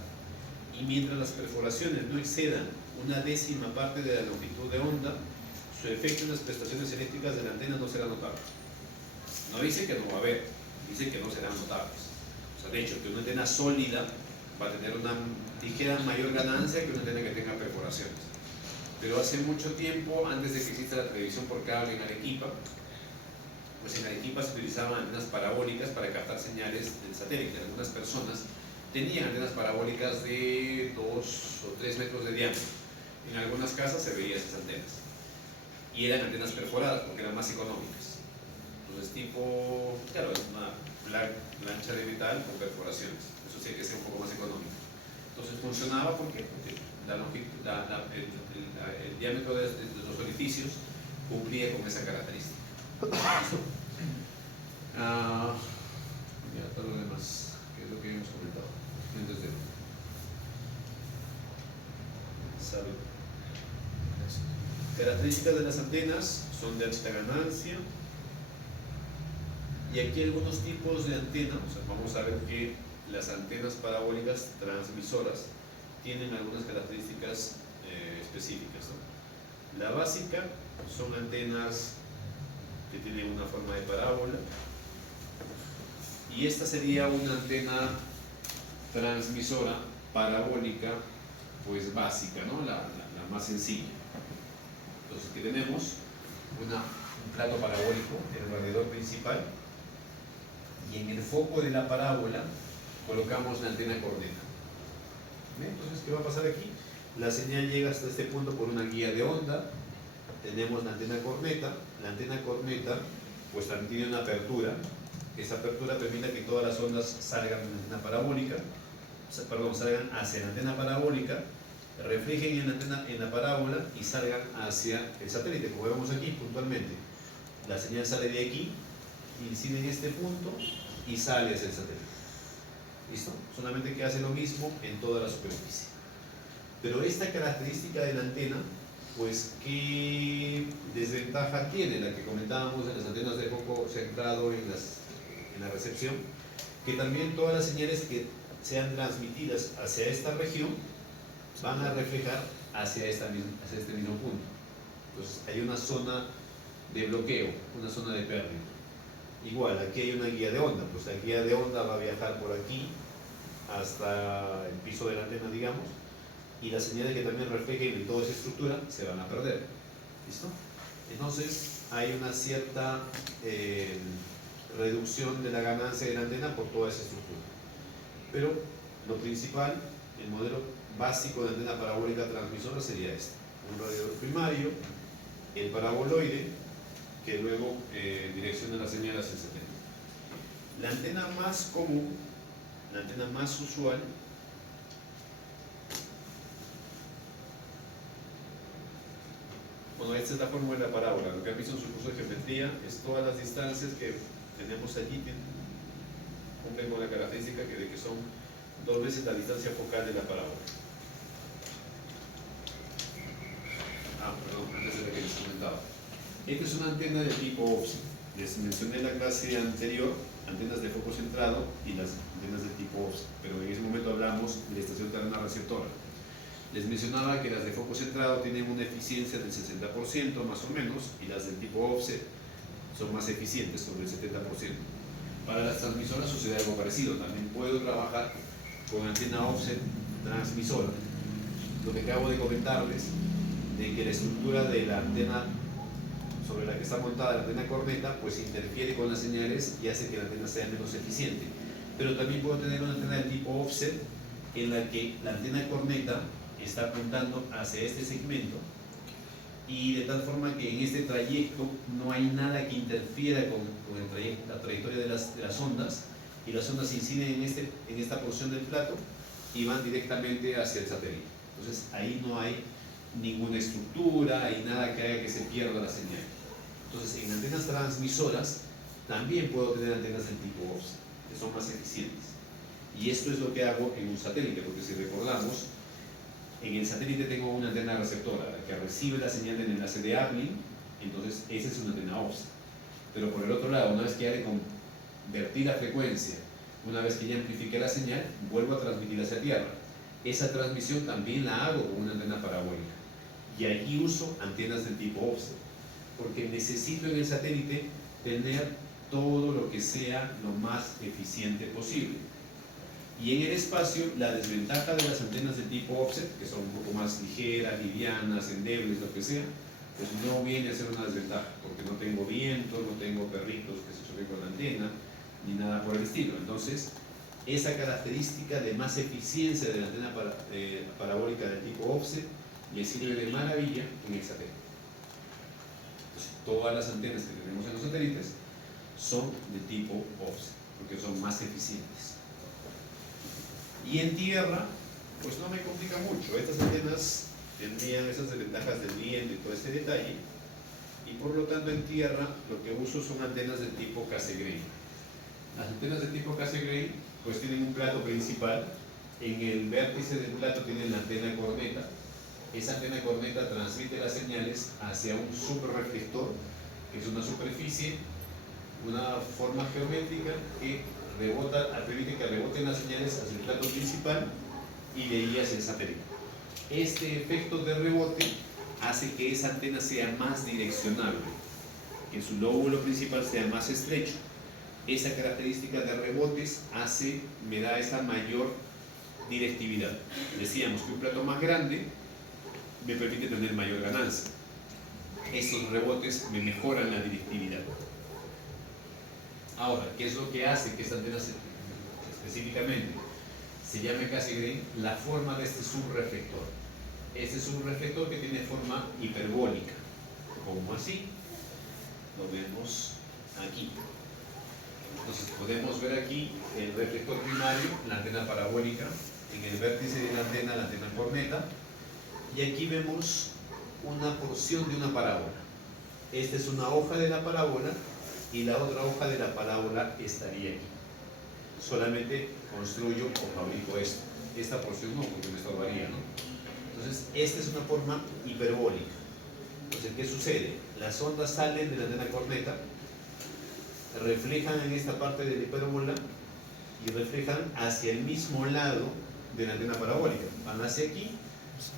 Y mientras las perforaciones no excedan una décima parte de la longitud de onda, su efecto en las prestaciones eléctricas de la antena no será notable. No dice que no va a haber, dice que no serán notables. O sea, de hecho, que una antena sólida va a tener una ligera mayor ganancia que una antena que tenga perforaciones. Pero hace mucho tiempo, antes de que exista la televisión por cable en Arequipa, pues en Arequipa se utilizaban antenas parabólicas para captar señales del satélite. Algunas personas tenían antenas parabólicas de 2 o 3 metros de diámetro. En algunas casas se veían esas antenas. Y eran antenas perforadas porque eran más económicas. Entonces, tipo, claro, es una plancha de metal con perforaciones. Eso sí que es un poco más económico. Entonces funcionaba porque el diámetro de los orificios cumplía con esa característica. Ya todo lo demás, que es lo que hemos comentado. Entonces, salud. Características de las antenas son de alta ganancia. Y aquí algunos tipos de antenas. O sea, vamos a ver que las antenas parabólicas transmisoras tienen algunas características específicas, ¿no? La básica son antenas que tienen una forma de parábola, y esta sería una antena transmisora parabólica pues básica, ¿no? La más sencilla. Entonces aquí tenemos un plato parabólico en el radiador principal, y en el foco de la parábola colocamos la antena corneta. Entonces, ¿qué va a pasar aquí? La señal llega hasta este punto por una guía de onda, tenemos la antena corneta. La antena corneta pues también tiene una apertura. Esa apertura permite que todas las ondas salgan de la antena parabólica, salgan hacia la antena parabólica, reflejen en la parábola y salgan hacia el satélite. Como vemos aquí puntualmente, la señal sale de aquí, incide en este punto y sale hacia el satélite. ¿Listo? Solamente que hace lo mismo en toda la superficie. Pero esta característica de la antena, pues, ¿qué desventaja tiene? La que comentábamos en las antenas de foco centrado en la recepción, que también todas las señales que sean transmitidas hacia esta región van a reflejar hacia este mismo punto. Entonces hay una zona de bloqueo, una zona de pérdida. Igual, aquí hay una guía de onda, pues la guía de onda va a viajar por aquí hasta el piso de la antena, digamos, y las señales que también reflejen en toda esa estructura se van a perder. ¿Listo? Entonces hay una cierta reducción de la ganancia de la antena por toda esa estructura. Pero lo principal, el modelo básico de antena parabólica transmisora sería este: un radiador primario, el paraboloide, que luego direcciona la señal hacia el satélite. La antena más común, la antena más usual, bueno, esta es la fórmula de la parábola. Lo que han visto en su curso de geometría es todas las distancias que tenemos allí cumplen con la característica de que son 2 veces la distancia focal de la parábola. Perdón, antes de la que les comentaba. Esta es una antena de tipo offset. Les mencioné en la clase anterior antenas de foco centrado y las antenas de tipo offset, pero en ese momento hablamos de la estación terna receptora. Les mencionaba que las de foco centrado tienen una eficiencia del 60% más o menos, y las del tipo offset son más eficientes, sobre el 70%. Para las transmisoras sucede algo parecido. También puedo trabajar con antena offset transmisora. Lo que acabo de comentarles, de que la estructura de la antena sobre la que está montada la antena corneta, pues interfiere con las señales y hace que la antena sea menos eficiente. Pero también puedo tener una antena de tipo offset en la que la antena corneta está apuntando hacia este segmento, y de tal forma que en este trayecto no hay nada que interfiera con la trayectoria de las ondas, y las ondas inciden en esta porción del plato y van directamente hacia el satélite. Entonces ahí no hay ninguna estructura, hay nada que haga que se pierda la señal. Entonces en antenas transmisoras también puedo tener antenas del tipo offset, que son más eficientes. Y esto es lo que hago en un satélite, porque si recordamos, en el satélite tengo una antena receptora, la que recibe la señal del enlace de uplink, entonces esa es una antena offset. Pero por el otro lado, una vez que ya le convertí la frecuencia, una vez que ya amplifiqué la señal, vuelvo a transmitir hacia tierra. Esa transmisión también la hago con una antena parabólica. Y allí uso antenas del tipo offset, porque necesito en el satélite tener todo lo que sea lo más eficiente posible. Y en el espacio, la desventaja de las antenas de tipo offset, que son un poco más ligeras, livianas, endebles, lo que sea, pues no viene a ser una desventaja, porque no tengo viento, no tengo perritos que se choquen con la antena, ni nada por el estilo. Entonces, esa característica de más eficiencia de la antena parabólica de tipo offset le sirve de maravilla en el satélite. Entonces, todas las antenas que tenemos en los satélites son de tipo offset, porque son más eficientes. Y en tierra, pues no me complica mucho. Estas antenas tendrían esas desventajas del viento y todo este detalle, y por lo tanto en tierra lo que uso son antenas de tipo Cassegrain. Las antenas de tipo Cassegrain pues tienen un plato principal. En el vértice del plato tienen la antena corneta. Esa antena corneta transmite las señales hacia un subreflector, que es una superficie, una forma geométrica que permite que reboten las señales hacia el plato principal y de ahí hacia el satélite. Este efecto de rebote hace que esa antena sea más direccionable, que su lóbulo principal sea más estrecho. Esa característica de rebotes me da esa mayor directividad. Decíamos que un plato más grande me permite tener mayor ganancia. Estos rebotes me mejoran la directividad. Ahora, ¿qué es lo que hace que esta antena específicamente se llame Cassegrain? La forma de este subreflector. Este es un reflector que tiene forma hiperbólica. como así, lo vemos aquí. Entonces podemos ver aquí el reflector primario, la antena parabólica, en el vértice de la antena corneta, y aquí vemos una porción de una parábola. Esta es una hoja de la parábola y la otra hoja de la parábola estaría aquí. Solamente construyo o fabrico esto. Esta porción no, porque me estorbaría, ¿no? Entonces, esta es una forma hiperbólica. Entonces, ¿qué sucede? Las ondas salen de la antena corneta, reflejan en esta parte de la hipérbola y reflejan hacia el mismo lado de la antena parabólica. Van hacia aquí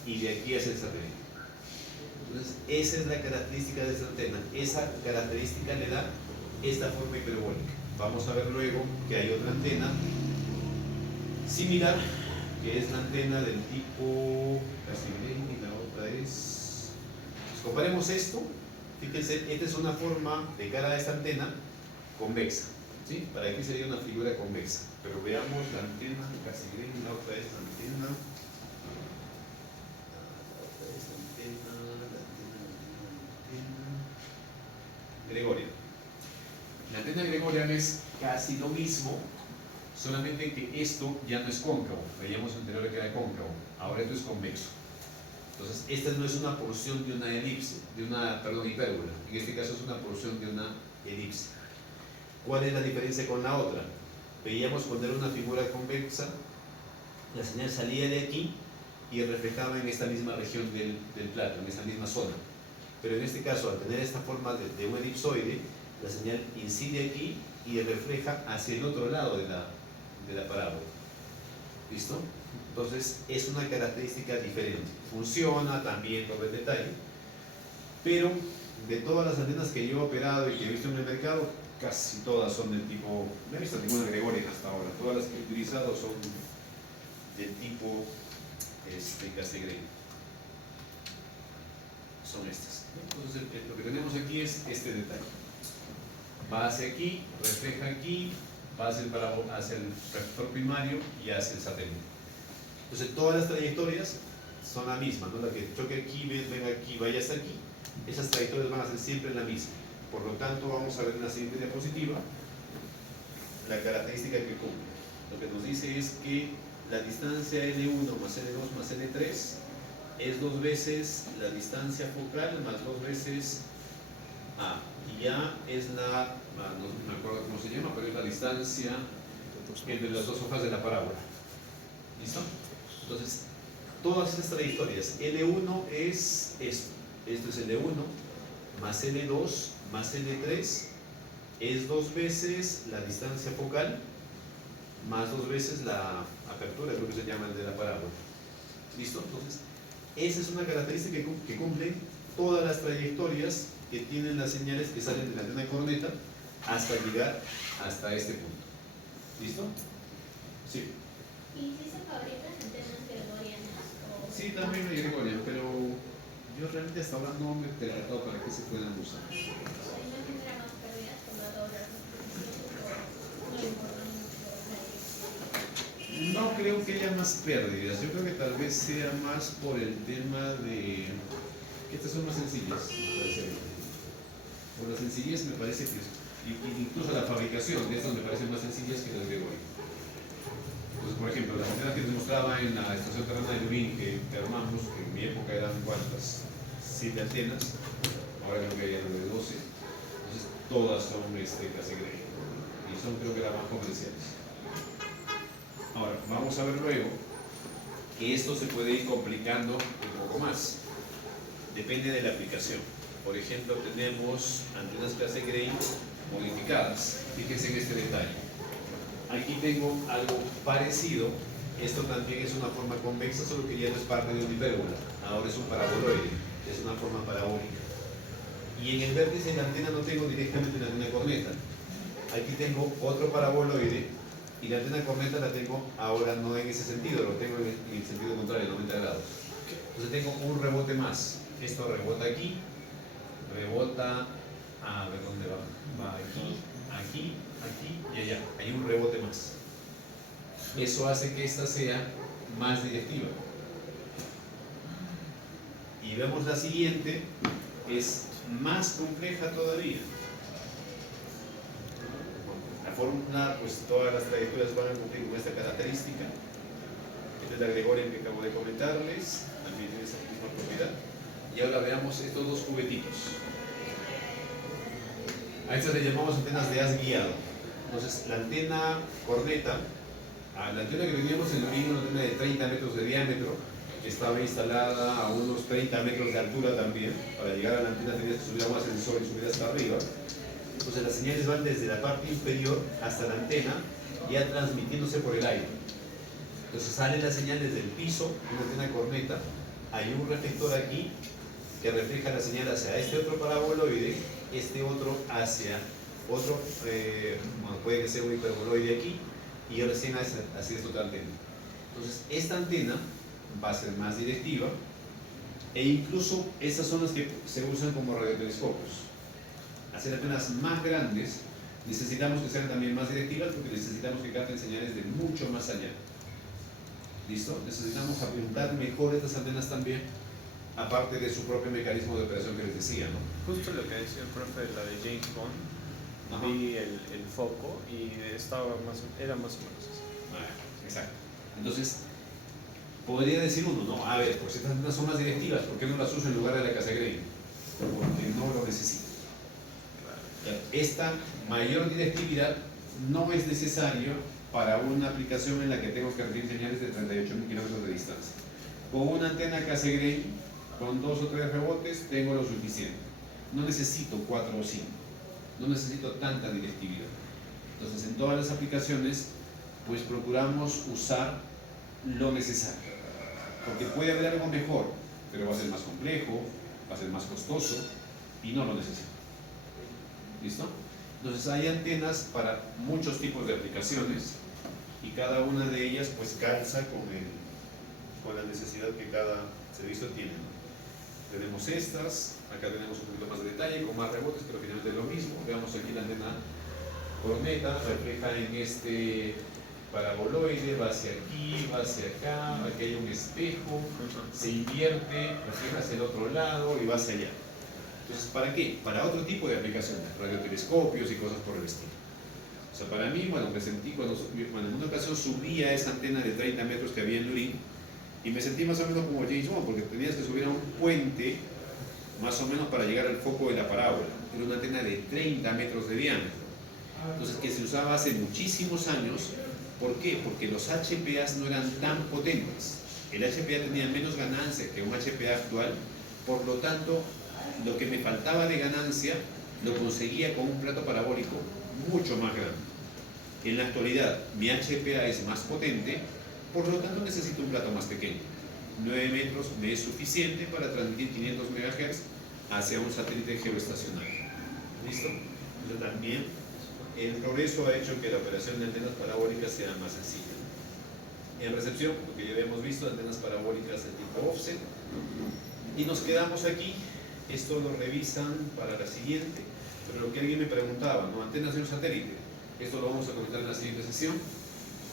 y de aquí hacia el satélite. Entonces, esa es la característica de esta antena. Esa característica le da esta forma hiperbólica. Vamos a ver luego que hay otra antena similar, que es la antena del tipo Cassegrain y la otra es... Pues comparemos esto. Fíjense, esta es una forma de cara a esta antena convexa, ¿sí? Para aquí sería una figura convexa. Pero veamos la antena Cassegrain y la otra es la antena... Gregorian. La antena Gregorian es casi lo mismo, solamente que esto ya no es cóncavo. Veíamos anteriormente que era cóncavo, ahora esto es convexo. Entonces, esta no es una porción de una elipse, hipérbola. En este caso es una porción de una elipse. ¿Cuál es la diferencia con la otra? Veíamos cuando era una figura convexa, la señal salía de aquí y reflejaba en esta misma región del plato, en esta misma zona. Pero en este caso, al tener esta forma de un elipsoide, la señal incide aquí y refleja hacia el otro lado de la parábola. ¿Listo? Entonces, es una característica diferente. Funciona también todo el detalle, pero de todas las antenas que yo he operado y que he visto en el mercado, casi todas son del tipo, no he visto ninguna Gregorian hasta ahora, todas las que he utilizado son del tipo Cassegrain. Son estas. Entonces, lo que tenemos aquí es este detalle. Va hacia aquí, refleja aquí, va hacia el reflector primario y hacia el satélite. Entonces, todas las trayectorias son la misma, ¿no? La que choque aquí, venga aquí, vaya hasta aquí, esas trayectorias van a ser siempre la misma. Por lo tanto, vamos a ver en la siguiente diapositiva la característica que cumple. Lo que nos dice es que la distancia L1 más L2 más L3 es 2 veces la distancia focal más 2 veces A. Y A es no me acuerdo cómo se llama, pero es la distancia entre las dos hojas de la parábola. ¿Listo? Entonces, todas estas trayectorias, L1 es esto. Esto es L1 más L2 más L3 es 2 veces la distancia focal más 2 veces la apertura, creo que se llama el de la parábola. ¿Listo? Entonces, esa es una característica que cumplen todas las trayectorias que tienen las señales que salen de la antena corneta hasta llegar hasta este punto. ¿Listo? Sí. ¿Y si se fabrican antenas gregorianas? Sí, también hay Gregorian, pero yo realmente hasta ahora no me he percatado para qué se puedan usar. ¿No genera más pérdidas por la doble repetición o no importa mucho la dirección? No creo que haya más pérdidas, yo creo que tal vez sea más por el tema de que estas son más sencillas, me parece. Por la sencillez me parece que incluso la fabricación de estas me parecen más sencillas que las de hoy. Entonces, por ejemplo, las antenas que te mostraba en la estación terrena de Lurín que armamos, que en mi época eran ¿cuántas? 7 antenas, ahora creo que hay algo de 12. Entonces, todas son Cassegrain y son creo que las más comerciales. Ahora, vamos a ver luego que esto se puede ir complicando un poco más. Depende de la aplicación. Por ejemplo, tenemos antenas Cassegrain modificadas. Fíjense en este detalle. Aquí tengo algo parecido. Esto también es una forma convexa, solo que ya no es parte de una hipérbola. Ahora es un paraboloide, es una forma parabólica. Y en el vértice de la antena no tengo directamente la antena corneta. Aquí tengo otro paraboloide y la antena corneta la tengo ahora no en ese sentido, lo tengo en el sentido contrario, 90 grados. Entonces tengo un rebote más. Esto rebota aquí, rebota, a ver dónde va. Va aquí, aquí, aquí y allá. Hay un rebote más. Eso hace que esta sea más directiva. Y vemos la siguiente, es más compleja todavía. La fórmula, pues todas las trayectorias van a cumplir con esta característica. Esta es la Gregorian que acabo de comentarles, también tiene esa misma propiedad. Y ahora veamos estos dos juguetitos. A estas le llamamos antenas de haz guiado. Entonces, la antena corneta, la antena que veníamos en Lurín, una antena de 30 metros de diámetro, estaba instalada a unos 30 metros de altura también. Para llegar a la antena tenías que subir a un ascensor y subir hasta arriba. Entonces las señales van desde la parte inferior hasta la antena, ya transmitiéndose por el aire. Entonces salen las señales del piso, una antena corneta, hay un reflector aquí que refleja la señal hacia este otro paraboloide, este otro hacia otro, bueno, puede que sea un hiperboloide aquí, y recién hacia esta otra antena. Entonces esta antena va a ser más directiva, e incluso estas son las que se usan como radiotelescopios. Hacer antenas más grandes, necesitamos que sean también más directivas porque necesitamos que capten señales de mucho más allá. ¿Listo? Necesitamos apuntar mejor estas antenas también, aparte de su propio mecanismo de operación que les decía, ¿no? Justo lo que decía el profe de la de James Bond, Ajá. vi el foco y era más o menos así. Exacto. Entonces, podría decir uno, ¿no? A ver, pues estas antenas son más directivas, ¿por qué no las uso en lugar de la Cassegrain? Porque no lo necesito. Esta mayor directividad no es necesario para una aplicación en la que tengo que recibir señales de 38.000 kilómetros de distancia. Con una antena Cassegrain, con 2 o 3 rebotes, tengo lo suficiente. No necesito 4 o 5. No necesito tanta directividad. Entonces, en todas las aplicaciones, pues procuramos usar lo necesario. Porque puede haber algo mejor, pero va a ser más complejo, va a ser más costoso y no lo necesito. ¿Listo? Entonces hay antenas para muchos tipos de aplicaciones y cada una de ellas pues calza con la necesidad que cada servicio tiene, ¿no? Tenemos estas, acá tenemos un poquito más de detalle, con más rebotes, pero finalmente es lo mismo. Veamos aquí la antena corneta, refleja en este paraboloide, va hacia aquí, va hacia acá, aquí hay un espejo, se invierte, refleja hacia el otro lado y va hacia allá. Entonces, ¿para qué? Para otro tipo de aplicaciones, radiotelescopios y cosas por el estilo. O sea, para mí, bueno, me sentí cuando en una ocasión subí a esa antena de 30 metros que había en Lurín y me sentí más o menos como James Bond, porque tenías que subir a un puente más o menos para llegar al foco de la parábola. Era una antena de 30 metros de diámetro. Entonces, que se usaba hace muchísimos años. ¿Por qué? Porque los HPAs no eran tan potentes. El HPA tenía menos ganancia que un HPA actual, por lo tanto, lo que me faltaba de ganancia lo conseguía con un plato parabólico mucho más grande. En la actualidad, mi HPA es más potente, por lo tanto necesito un plato más pequeño. 9 metros me es suficiente para transmitir 500 MHz hacia un satélite geoestacionario. ¿Listo? Entonces también el progreso ha hecho que la operación de antenas parabólicas sea más sencilla. En recepción, lo que ya habíamos visto, antenas parabólicas de tipo offset. Y nos quedamos aquí. Esto lo revisan para la siguiente. Pero lo que alguien me preguntaba, ¿no? Antenas de un satélite. Esto lo vamos a comentar en la siguiente sesión.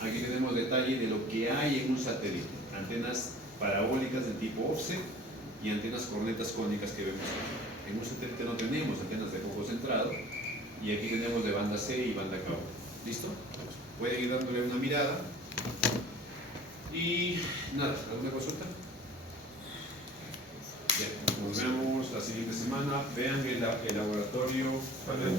Aquí tenemos detalle de lo que hay en un satélite. Antenas parabólicas de tipo offset y antenas cornetas cónicas que vemos aquí. En un satélite no tenemos antenas de foco centrado y aquí tenemos de banda C y banda K. ¿Listo? Pueden ir dándole una mirada. Y nada, ¿alguna consulta? Bien, nos vemos la siguiente semana. Vean el laboratorio para el